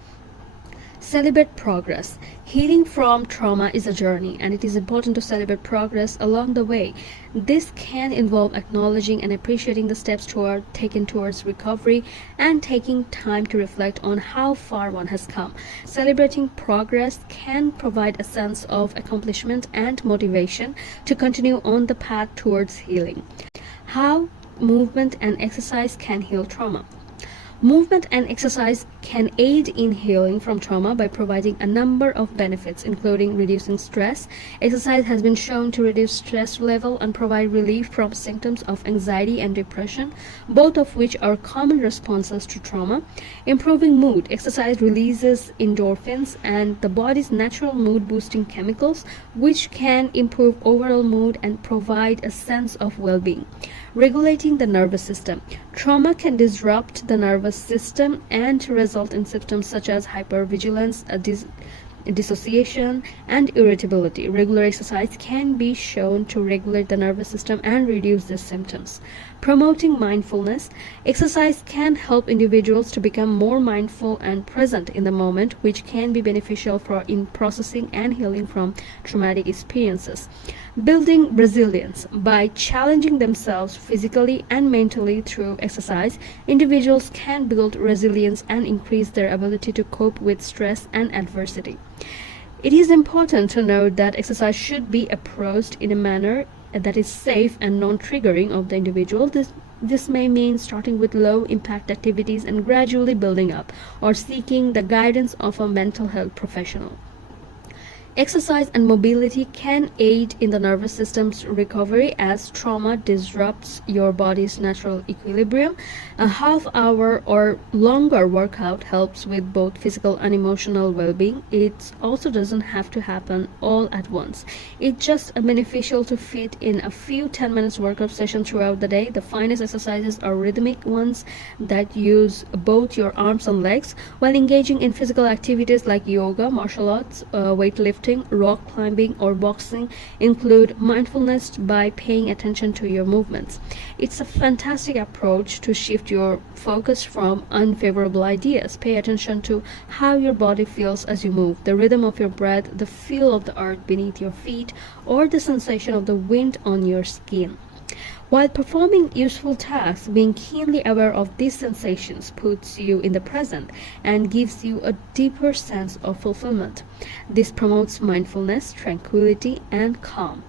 Celebrate progress. Healing from trauma is a journey, and it is important to celebrate progress along the way. This can involve acknowledging and appreciating the steps taken towards recovery and taking time to reflect on how far one has come. Celebrating progress can provide a sense of accomplishment and motivation to continue on the path towards healing. How movement and exercise can heal trauma. Movement and exercise can aid in healing from trauma by providing a number of benefits, including reducing stress. Exercise has been shown to reduce stress level and provide relief from symptoms of anxiety and depression, both of which are common responses to trauma. Improving mood. Exercise releases endorphins and the body's natural mood-boosting chemicals, which can improve overall mood and provide a sense of well-being. Regulating the nervous system. Trauma can disrupt the nervous system and result in symptoms such as hypervigilance, dissociation, and irritability. Regular exercise can be shown to regulate the nervous system and reduce these symptoms. Promoting mindfulness. Exercise can help individuals to become more mindful and present in the moment, which can be beneficial in processing and healing from traumatic experiences. Building resilience. By challenging themselves physically and mentally through exercise, individuals can build resilience and increase their ability to cope with stress and adversity. It is important to note that exercise should be approached in a manner that is safe and non-triggering of the individual. This may mean starting with low-impact activities and gradually building up, or seeking the guidance of a mental health professional. Exercise and mobility can aid in the nervous system's recovery as trauma disrupts your body's natural equilibrium. A half-hour or longer workout helps with both physical and emotional well-being. It also doesn't have to happen all at once. It's just beneficial to fit in a few 10 minutes workout sessions throughout the day. The finest exercises are rhythmic ones that use both your arms and legs. While engaging in physical activities like yoga, martial arts, weightlifting, rock climbing, or boxing, include mindfulness by paying attention to your movements. It's a fantastic approach to shift your focus from unfavorable ideas. Pay attention to how your body feels as you move, the rhythm of your breath, the feel of the earth beneath your feet, or the sensation of the wind on your skin. While performing useful tasks, being keenly aware of these sensations puts you in the present and gives you a deeper sense of fulfillment. This promotes mindfulness, tranquility, and calm.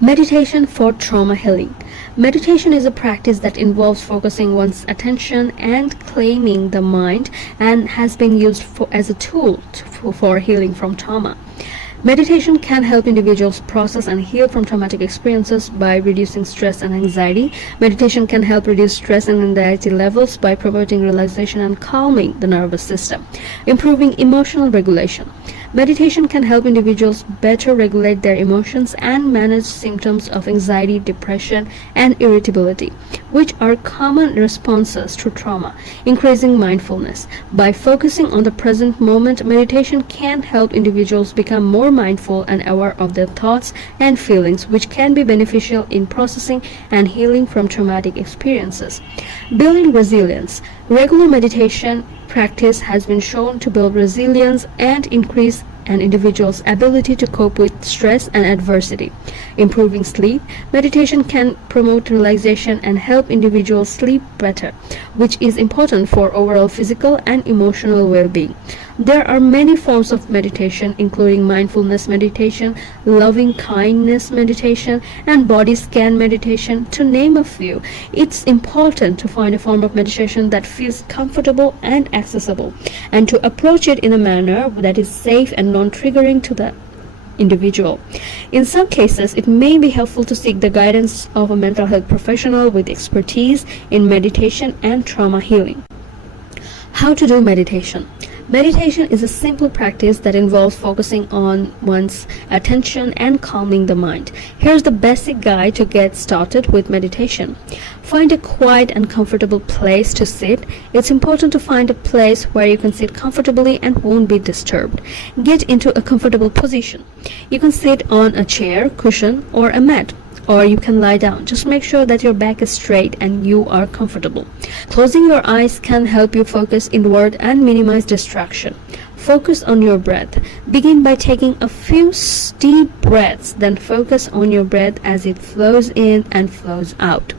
Meditation for trauma healing. Meditation is a practice that involves focusing one's attention and claiming the mind, and has been used as a tool for healing from trauma. Meditation can help individuals process and heal from traumatic experiences by reducing stress and anxiety. Meditation can help reduce stress and anxiety levels by promoting relaxation and calming the nervous system. Improving emotional regulation. Meditation can help individuals better regulate their emotions and manage symptoms of anxiety, depression, and irritability, which are common responses to trauma. Increasing mindfulness. By focusing on the present moment, meditation can help individuals become more mindful and aware of their thoughts and feelings, which can be beneficial in processing and healing from traumatic experiences. Building resilience. Regular meditation practice has been shown to build resilience and increase an individual's ability to cope with stress and adversity. Improving sleep. Meditation can promote relaxation and help individuals sleep better, which is important for overall physical and emotional well-being. There are many forms of meditation, including mindfulness meditation, loving kindness meditation, and body scan meditation, to name a few. It's important to find a form of meditation that feels comfortable and accessible, and to approach it in a manner that is safe and non-triggering to the individual. In some cases, it may be helpful to seek the guidance of a mental health professional with expertise in meditation and trauma healing. How to do meditation. Meditation is a simple practice that involves focusing on one's attention and calming the mind. Here's the basic guide to get started with meditation. Find a quiet and comfortable place to sit. It's important to find a place where you can sit comfortably and won't be disturbed. Get into a comfortable position. You can sit on a chair, cushion, or a mat, or you can lie down. Just make sure that your back is straight and you are comfortable. Closing your eyes can help you focus inward and minimize distraction. Focus on your breath. Begin by taking a few deep breaths, then focus on your breath as it flows in and flows out.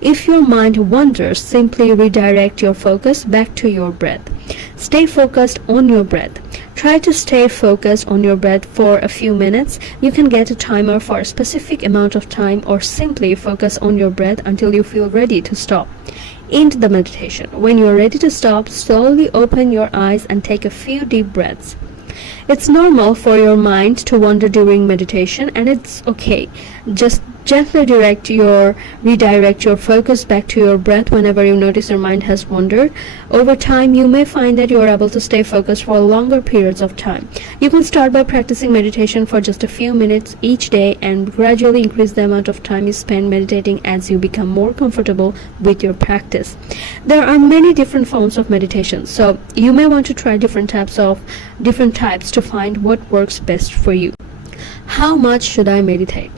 If your mind wanders, simply redirect your focus back to your breath. Stay focused on your breath. Try to stay focused on your breath for a few minutes. You can get a timer for a specific amount of time, or simply focus on your breath until you feel ready to stop. End the meditation. When you are ready to stop, slowly open your eyes and take a few deep breaths. It's normal for your mind to wander during meditation, and it's okay. Just gently redirect your focus back to your breath whenever you notice your mind has wandered. Over time, you may find that you are able to stay focused for longer periods of time. You can start by practicing meditation for just a few minutes each day and gradually increase the amount of time you spend meditating as you become more comfortable with your practice. There are many different forms of meditation, so you may want to try different types to find what works best for you. How much should I meditate?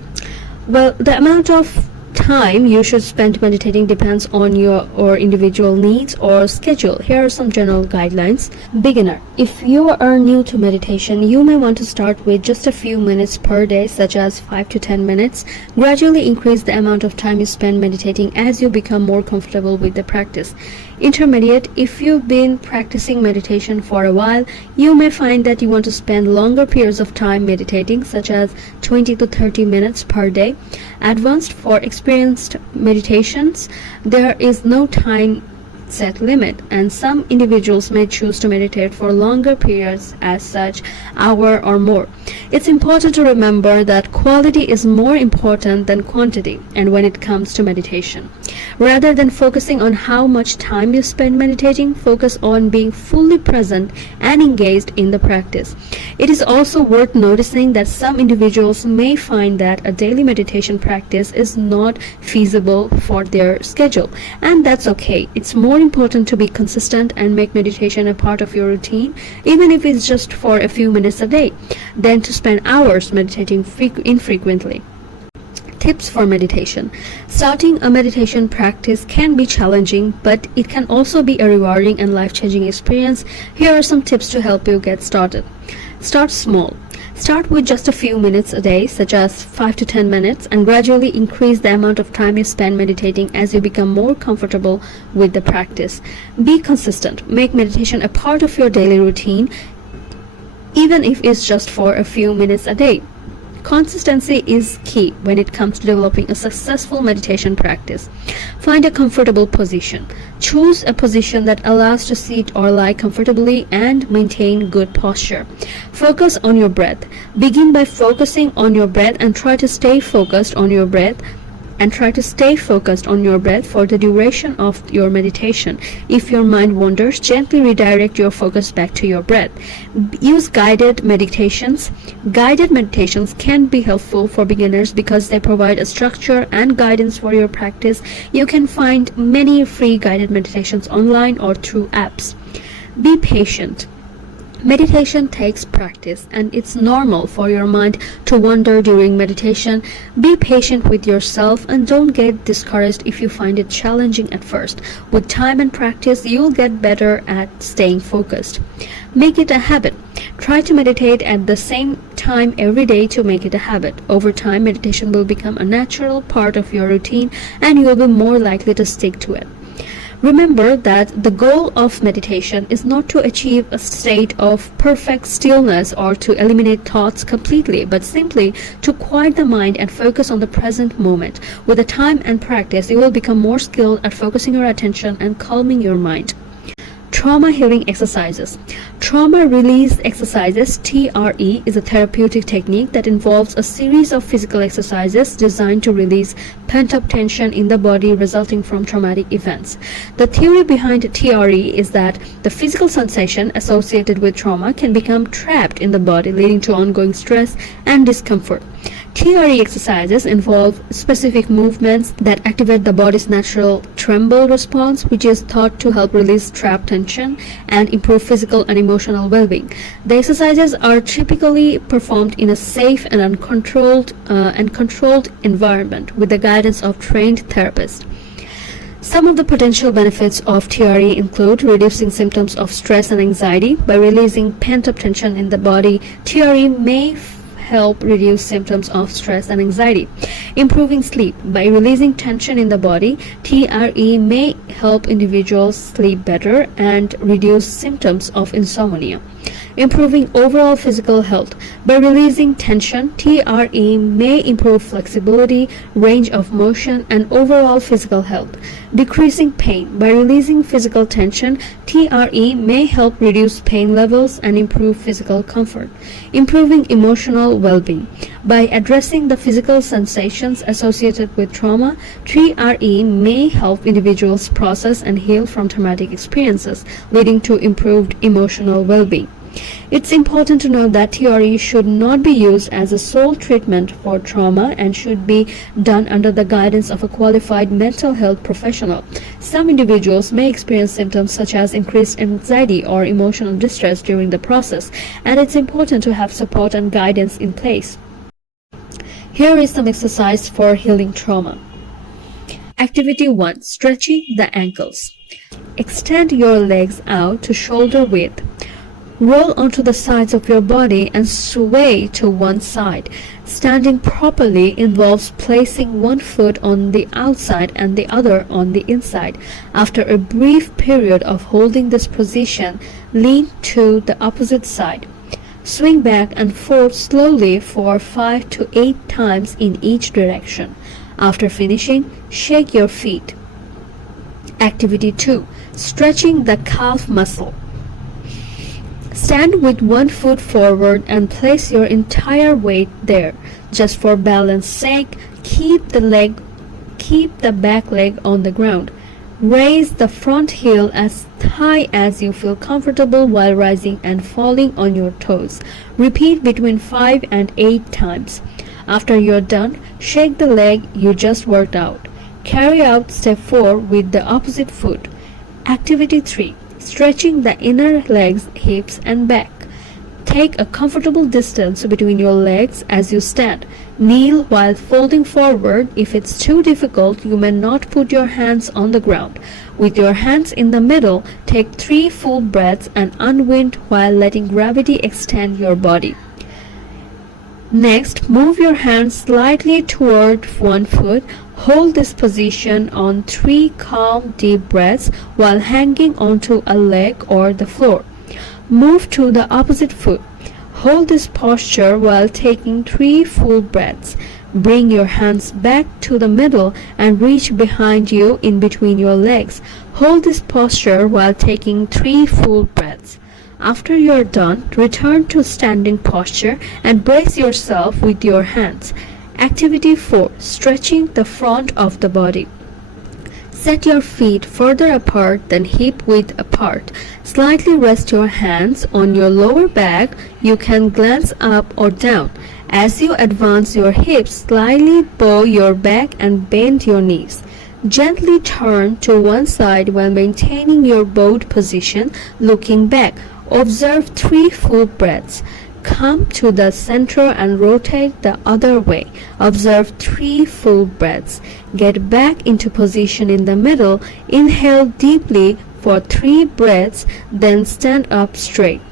Well, the amount of time you should spend meditating depends on your individual needs or schedule. Here are some general guidelines. Beginner. If you are new to meditation, you may want to start with just a few minutes per day, such as 5 to 10 minutes. Gradually increase the amount of time you spend meditating as you become more comfortable with the practice. Intermediate. If you've been practicing meditation for a while, you may find that you want to spend longer periods of time meditating, such as 20 to 30 minutes per day. Advanced. For experienced meditations, there is no time set limit, and some individuals may choose to meditate for longer periods, as such hour or more. It's important to remember that quality is more important than quantity, and when it comes to meditation, rather than focusing on how much time you spend meditating, focus on being fully present and engaged in the practice. It is also worth noticing that some individuals may find that a daily meditation practice is not feasible for their schedule, and that's okay. It's more important to be consistent and make meditation a part of your routine, even if it's just for a few minutes a day, than to spend hours meditating infrequently. Tips for meditation. Starting a meditation practice can be challenging, but it can also be a rewarding and life-changing experience. Here are some tips to help you get started. Start small. Start with just a few minutes a day, such as 5 to 10 minutes, and gradually increase the amount of time you spend meditating as you become more comfortable with the practice. Be consistent. Make meditation a part of your daily routine, even if it's just for a few minutes a day. Consistency is key when it comes to developing a successful meditation practice. Find a comfortable position. Choose a position that allows to sit or lie comfortably and maintain good posture. Focus on your breath. Begin by focusing on your breath and try to stay focused on your breath and try to stay focused on your breath for the duration of your meditation. If your mind wanders, gently redirect your focus back to your breath. Use guided meditations. Guided meditations can be helpful for beginners because they provide a structure and guidance for your practice. You can find many free guided meditations online or through apps. Be patient. Meditation takes practice, and it's normal for your mind to wander during meditation. Be patient with yourself and don't get discouraged if you find it challenging at first. With time and practice, you'll get better at staying focused. Make it a habit. Try to meditate at the same time every day to make it a habit. Over time, meditation will become a natural part of your routine, and you'll be more likely to stick to it. Remember that the goal of meditation is not to achieve a state of perfect stillness or to eliminate thoughts completely, but simply to quiet the mind and focus on the present moment. With the time and practice, you will become more skilled at focusing your attention and calming your mind. Trauma healing exercises. Trauma release exercises, TRE, is a therapeutic technique that involves a series of physical exercises designed to release pent-up tension in the body resulting from traumatic events. The theory behind TRE is that the physical sensation associated with trauma can become trapped in the body, leading to ongoing stress and discomfort. TRE exercises involve specific movements that activate the body's natural tremble response, which is thought to help release trapped tension and improve physical and emotional well-being. The exercises are typically performed in a safe and controlled environment with the guidance of trained therapists. Some of the potential benefits of TRE include reducing symptoms of stress and anxiety. By releasing pent-up tension in the body, TRE may help reduce symptoms of stress and anxiety. Improving sleep. By releasing tension in the body, TRE may help individuals sleep better and reduce symptoms of insomnia. Improving overall physical health. By releasing tension, TRE may improve flexibility, range of motion, and overall physical health. Decreasing pain. By releasing physical tension, TRE may help reduce pain levels and improve physical comfort. Improving emotional well-being. By addressing the physical sensations associated with trauma, TRE may help individuals process and heal from traumatic experiences, leading to improved emotional well-being. It's important to note that TRE should not be used as a sole treatment for trauma and should be done under the guidance of a qualified mental health professional. Some individuals may experience symptoms such as increased anxiety or emotional distress during the process, and it's important to have support and guidance in place. Here is some exercise for healing trauma. Activity 1. Stretching the ankles. Extend your legs out to shoulder width. Roll onto the sides of your body and sway to one side. Standing properly involves placing one foot on the outside and the other on the inside. After a brief period of holding this position, lean to the opposite side. Swing back and forth slowly for 5 to 8 times in each direction. After finishing, shake your feet. Activity 2. Stretching the calf muscle. Stand with one foot forward and place your entire weight there. Just for balance sake, keep the back leg on the ground. Raise the front heel as high as you feel comfortable while rising and falling on your toes. Repeat between 5 and 8 times. After you're done, shake the leg you just worked out. Carry out step 4 with the opposite foot. Activity 3. Stretching the inner legs, hips, and back. Take a comfortable distance between your legs as you stand. Kneel while folding forward. If it's too difficult, you may not put your hands on the ground. With your hands in the middle, take 3 full breaths and unwind while letting gravity extend your body. Next, move your hands slightly toward one foot. Hold this position on 3 calm, deep breaths while hanging onto a leg or the floor. Move to the opposite foot. Hold this posture while taking 3 full breaths. Bring your hands back to the middle and reach behind you in between your legs. Hold this posture while taking 3 full breaths. After you're done, return to standing posture and brace yourself with your hands. Activity 4. Stretching the front of the body. Set your feet further apart than hip width apart. Slightly rest your hands on your lower back. You can glance up or down. As you advance your hips, slightly bow your back and bend your knees. Gently turn to one side while maintaining your bowed position, looking back. Observe 3 full breaths. Come to the center and rotate the other way. Observe 3 full breaths. Get back into position in the middle. Inhale deeply for 3 breaths, then stand up straight.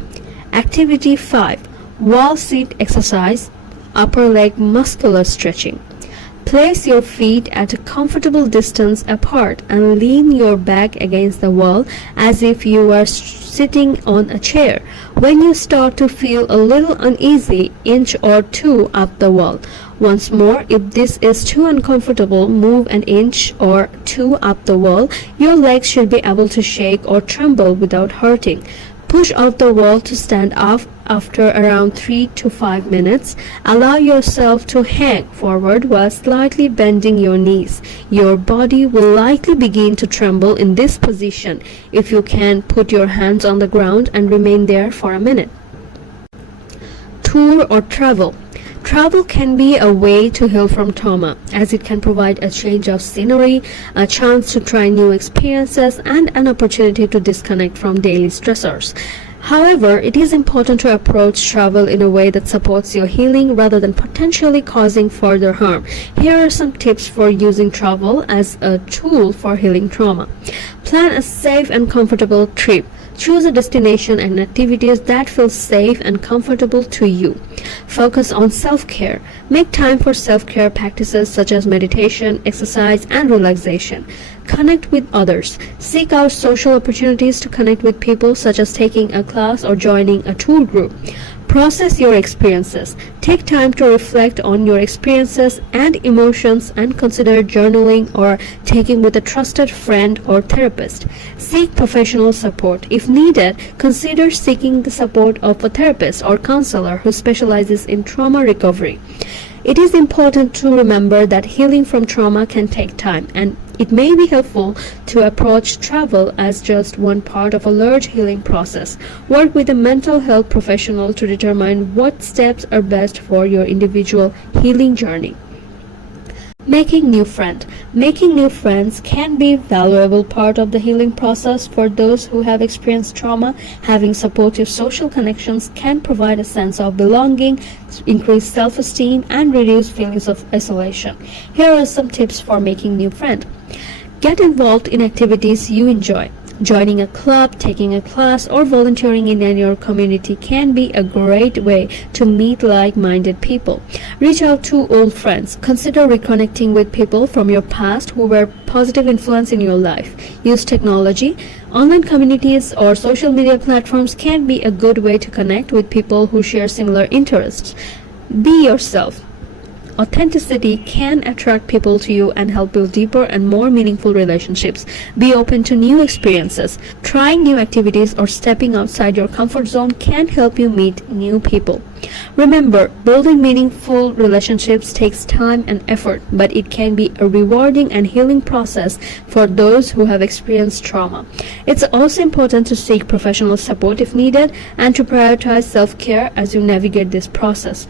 Activity 5. Wall sit exercise, upper leg muscular stretching. Place your feet at a comfortable distance apart and lean your back against the wall as if you are sitting on a chair. When you start to feel a little uneasy, inch or 2 up the wall. Once more, if this is too uncomfortable, move an inch or 2 up the wall. Your legs should be able to shake or tremble without hurting. Push off the wall to stand up after around 3 to 5 minutes. Allow yourself to hang forward while slightly bending your knees. Your body will likely begin to tremble in this position. If you can, put your hands on the ground and remain there for a minute. Tour or travel. Travel can be a way to heal from trauma, as it can provide a change of scenery, a chance to try new experiences, and an opportunity to disconnect from daily stressors. However, it is important to approach travel in a way that supports your healing rather than potentially causing further harm. Here are some tips for using travel as a tool for healing trauma. Plan a safe and comfortable trip. Choose a destination and activities that feel safe and comfortable to you. Focus on self-care. Make time for self-care practices such as meditation, exercise, and relaxation. Connect with others. Seek out social opportunities to connect with people, such as taking a class or joining a tour group. Process your experiences. Take time to reflect on your experiences and emotions and consider journaling or taking with a trusted friend or therapist. Seek professional support. If needed, consider seeking the support of a therapist or counselor who specializes in trauma recovery. It is important to remember that healing from trauma can take time, and it may be helpful to approach travel as just one part of a large healing process. Work with a mental health professional to determine what steps are best for your individual healing journey. Making new friends. Making new friends can be a valuable part of the healing process for those who have experienced trauma. Having supportive social connections can provide a sense of belonging, increase self-esteem, and reduce feelings of isolation. Here are some tips for making new friends. Get involved in activities you enjoy. Joining a club, taking a class, or volunteering in your community can be a great way to meet like-minded people. Reach out to old friends. Consider reconnecting with people from your past who were positive influence in your life. Use technology. Online communities or social media platforms can be a good way to connect with people who share similar interests. Be yourself. Authenticity can attract people to you and help build deeper and more meaningful relationships. Be open to new experiences. Trying new activities or stepping outside your comfort zone can help you meet new people. Remember, building meaningful relationships takes time and effort, but it can be a rewarding and healing process for those who have experienced trauma. It's also important to seek professional support if needed and to prioritize self-care as you navigate this process.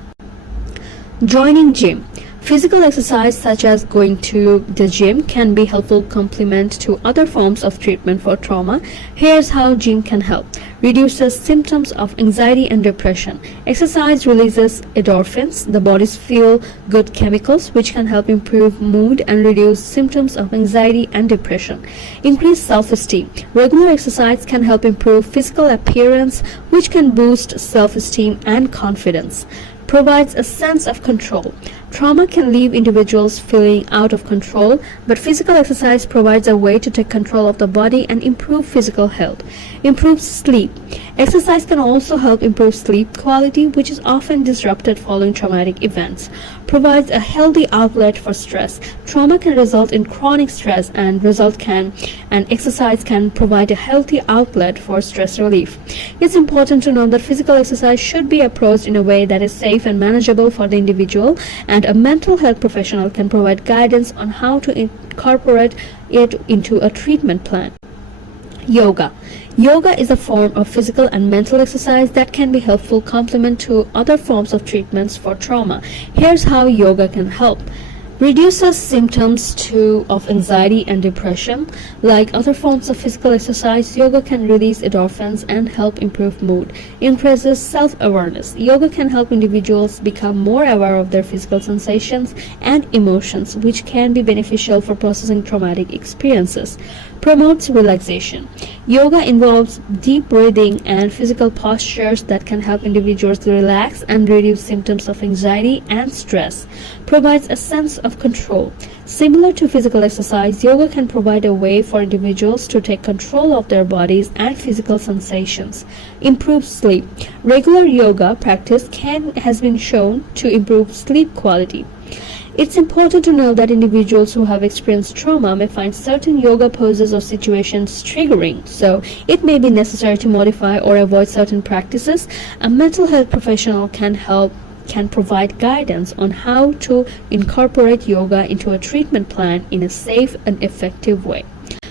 Joining gym. Physical exercise such as going to the gym can be a helpful complement to other forms of treatment for trauma. Here's how gym can help. Reduces symptoms of anxiety and depression. Exercise releases endorphins, the body's feel-good chemicals, which can help improve mood and reduce symptoms of anxiety and depression. Increase self-esteem. Regular exercise can help improve physical appearance, which can boost self-esteem and confidence. Provides a sense of control. Trauma can leave individuals feeling out of control, but physical exercise provides a way to take control of the body and improve physical health. Improves sleep. Exercise can also help improve sleep quality, which is often disrupted following traumatic events. Provides a healthy outlet for stress. Trauma can result in chronic stress and exercise can provide a healthy outlet for stress relief. It's important to know that physical exercise should be approached in a way that is safe safe and manageable for the individual, and a mental health professional can provide guidance on how to incorporate it into a treatment plan. Yoga. Yoga is a form of physical and mental exercise that can be a helpful complement to other forms of treatments for trauma. Here's how yoga can help. Reduces symptoms of anxiety and depression. Like other forms of physical exercise, yoga can release endorphins and help improve mood. Increases self-awareness. Yoga can help individuals become more aware of their physical sensations and emotions, which can be beneficial for processing traumatic experiences. Promotes relaxation. Yoga involves deep breathing and physical postures that can help individuals relax and reduce symptoms of anxiety and stress. Provides a sense of control. Similar to physical exercise, yoga can provide a way for individuals to take control of their bodies and physical sensations. Improves sleep. Regular yoga practice has been shown to improve sleep quality. It's important to know that individuals who have experienced trauma may find certain yoga poses or situations triggering, so it may be necessary to modify or avoid certain practices. A mental health professional can provide guidance on how to incorporate yoga into a treatment plan in a safe and effective way.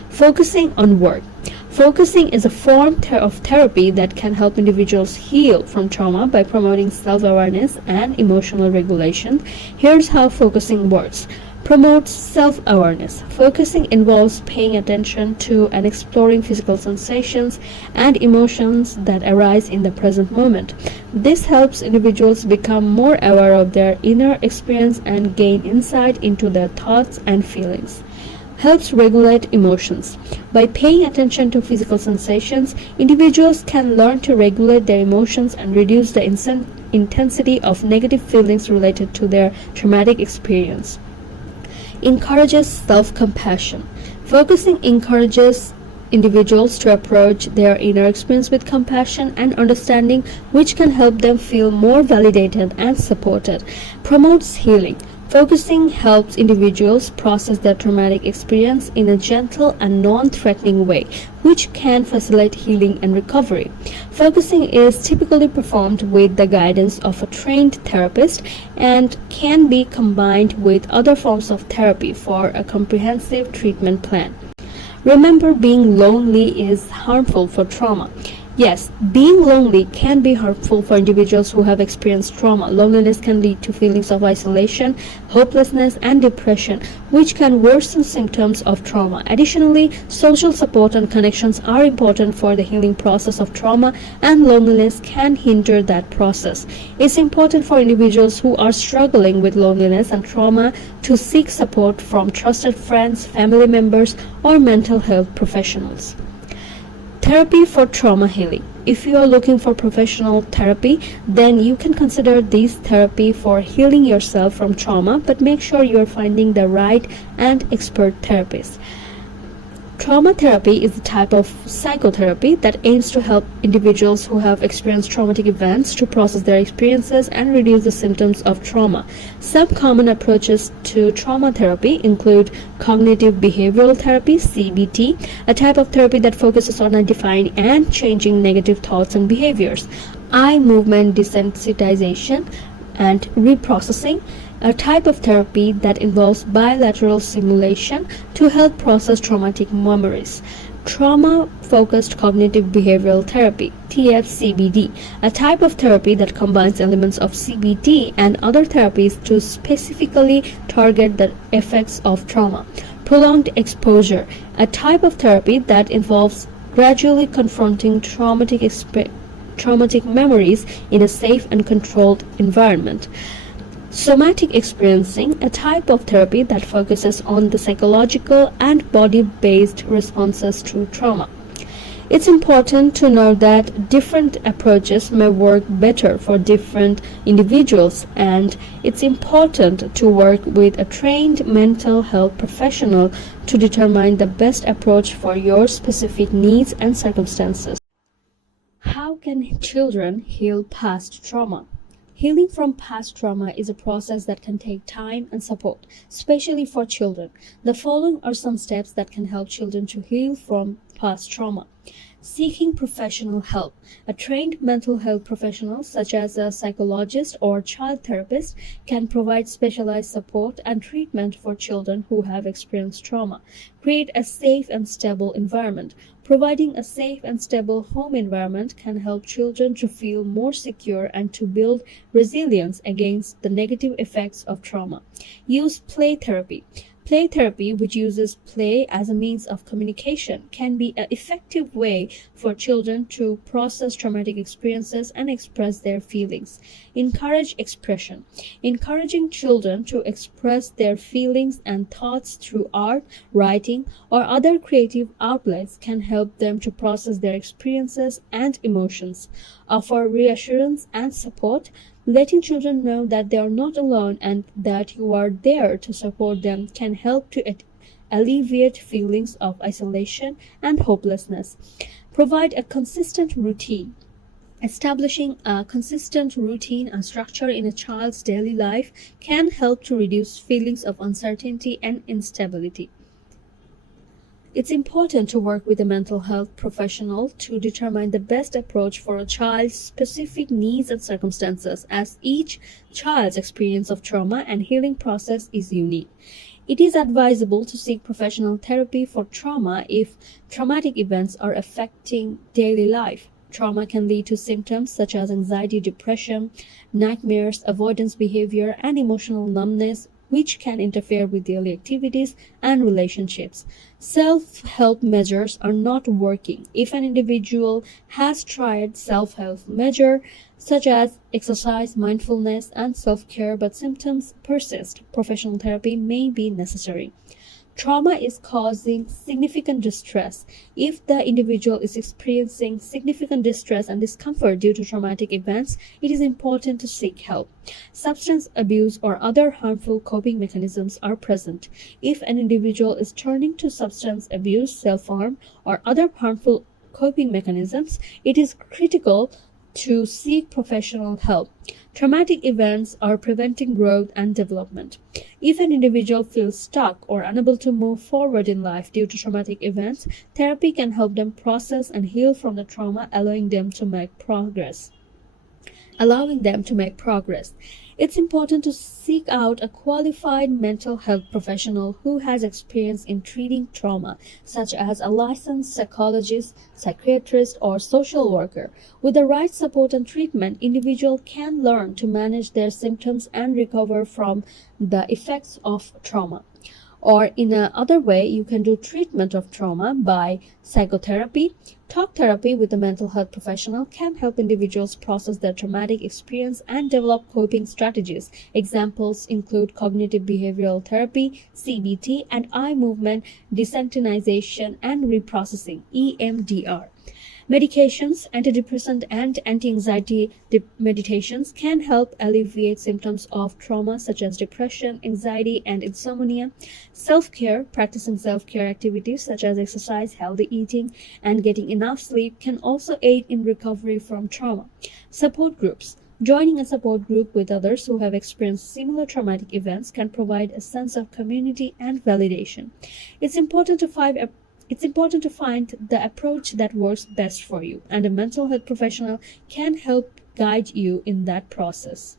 Focusing on work. Focusing is a form of therapy that can help individuals heal from trauma by promoting self-awareness and emotional regulation. Here's how focusing works. Promotes self-awareness. Focusing involves paying attention to and exploring physical sensations and emotions that arise in the present moment. This helps individuals become more aware of their inner experience and gain insight into their thoughts and feelings. Helps regulate emotions. By paying attention to physical sensations, individuals can learn to regulate their emotions and reduce the intensity of negative feelings related to their traumatic experience. Encourages self-compassion. Focusing encourages individuals to approach their inner experience with compassion and understanding, which can help them feel more validated and supported. Promotes healing. Focusing helps individuals process their traumatic experience in a gentle and non-threatening way, which can facilitate healing and recovery. Focusing is typically performed with the guidance of a trained therapist and can be combined with other forms of therapy for a comprehensive treatment plan. Remember, being lonely is harmful for trauma. Yes, being lonely can be harmful for individuals who have experienced trauma. Loneliness can lead to feelings of isolation, hopelessness, and depression, which can worsen symptoms of trauma. Additionally, social support and connections are important for the healing process of trauma, and loneliness can hinder that process. It's important for individuals who are struggling with loneliness and trauma to seek support from trusted friends, family members, or mental health professionals. Therapy for trauma healing. If you are looking for professional therapy, then you can consider this therapy for healing yourself from trauma, but make sure you are finding the right and expert therapist. Trauma therapy is a type of psychotherapy that aims to help individuals who have experienced traumatic events to process their experiences and reduce the symptoms of trauma. Some common approaches to trauma therapy include cognitive behavioral therapy, CBT, a type of therapy that focuses on identifying and changing negative thoughts and behaviors. Eye movement desensitization and reprocessing, a type of therapy that involves bilateral stimulation to help process traumatic memories. Trauma-focused cognitive behavioral therapy, TFCBD, a type of therapy that combines elements of CBT and other therapies to specifically target the effects of trauma. Prolonged exposure, a type of therapy that involves gradually confronting traumatic memories in a safe and controlled environment. Somatic experiencing, a type of therapy that focuses on the psychological and body-based responses to trauma. It's important to know that different approaches may work better for different individuals, and it's important to work with a trained mental health professional to determine the best approach for your specific needs and circumstances. How can children heal past trauma? Healing from past trauma is a process that can take time and support, especially for children. The following are some steps that can help children to heal from past trauma. Seeking professional help. A trained mental health professional, such as a psychologist or child therapist, can provide specialized support and treatment for children who have experienced trauma. Create a safe and stable environment. Providing a safe and stable home environment can help children to feel more secure and to build resilience against the negative effects of trauma. Use play therapy. Play therapy, which uses play as a means of communication, can be an effective way for children to process traumatic experiences and express their feelings. Encourage expression. Encouraging children to express their feelings and thoughts through art, writing, or other creative outlets can help them to process their experiences and emotions. Offer reassurance and support. Letting children know that they are not alone and that you are there to support them can help to alleviate feelings of isolation and hopelessness. Provide a consistent routine. Establishing a consistent routine and structure in a child's daily life can help to reduce feelings of uncertainty and instability. It's important to work with a mental health professional to determine the best approach for a child's specific needs and circumstances, as each child's experience of trauma and healing process is unique. It is advisable to seek professional therapy for trauma if traumatic events are affecting daily life. Trauma can lead to symptoms such as anxiety, depression, nightmares, avoidance behavior, and emotional numbness, which can interfere with daily activities and relationships. Self-help measures are not working. If an individual has tried self-help measures such as exercise, mindfulness, and self-care, but symptoms persist, professional therapy may be necessary. Trauma is causing significant distress. If the individual is experiencing significant distress and discomfort due to traumatic events, it is important to seek help. Substance abuse or other harmful coping mechanisms are present. If an individual is turning to substance abuse, self-harm, or other harmful coping mechanisms, it is critical to seek professional help. Traumatic events are preventing growth and development. If an individual feels stuck or unable to move forward in life due to traumatic events, therapy can help them process and heal from the trauma, allowing them to make progress. It's important to seek out a qualified mental health professional who has experience in treating trauma, such as a licensed psychologist, psychiatrist, or social worker. With the right support and treatment, individuals can learn to manage their symptoms and recover from the effects of trauma. Or in another way, you can do treatment of trauma by psychotherapy. Talk therapy with a mental health professional can help individuals process their traumatic experience and develop coping strategies. Examples include cognitive behavioral therapy, CBT, and eye movement desensitization and reprocessing, EMDR. Medications, antidepressant and anti-anxiety medications can help alleviate symptoms of trauma such as depression, anxiety, and insomnia. Self-care, practicing self-care activities such as exercise, healthy eating, and getting enough sleep can also aid in recovery from trauma. Support groups. Joining a support group with others who have experienced similar traumatic events can provide a sense of community and validation. It's important to find the approach that works best for you, and a mental health professional can help guide you in that process.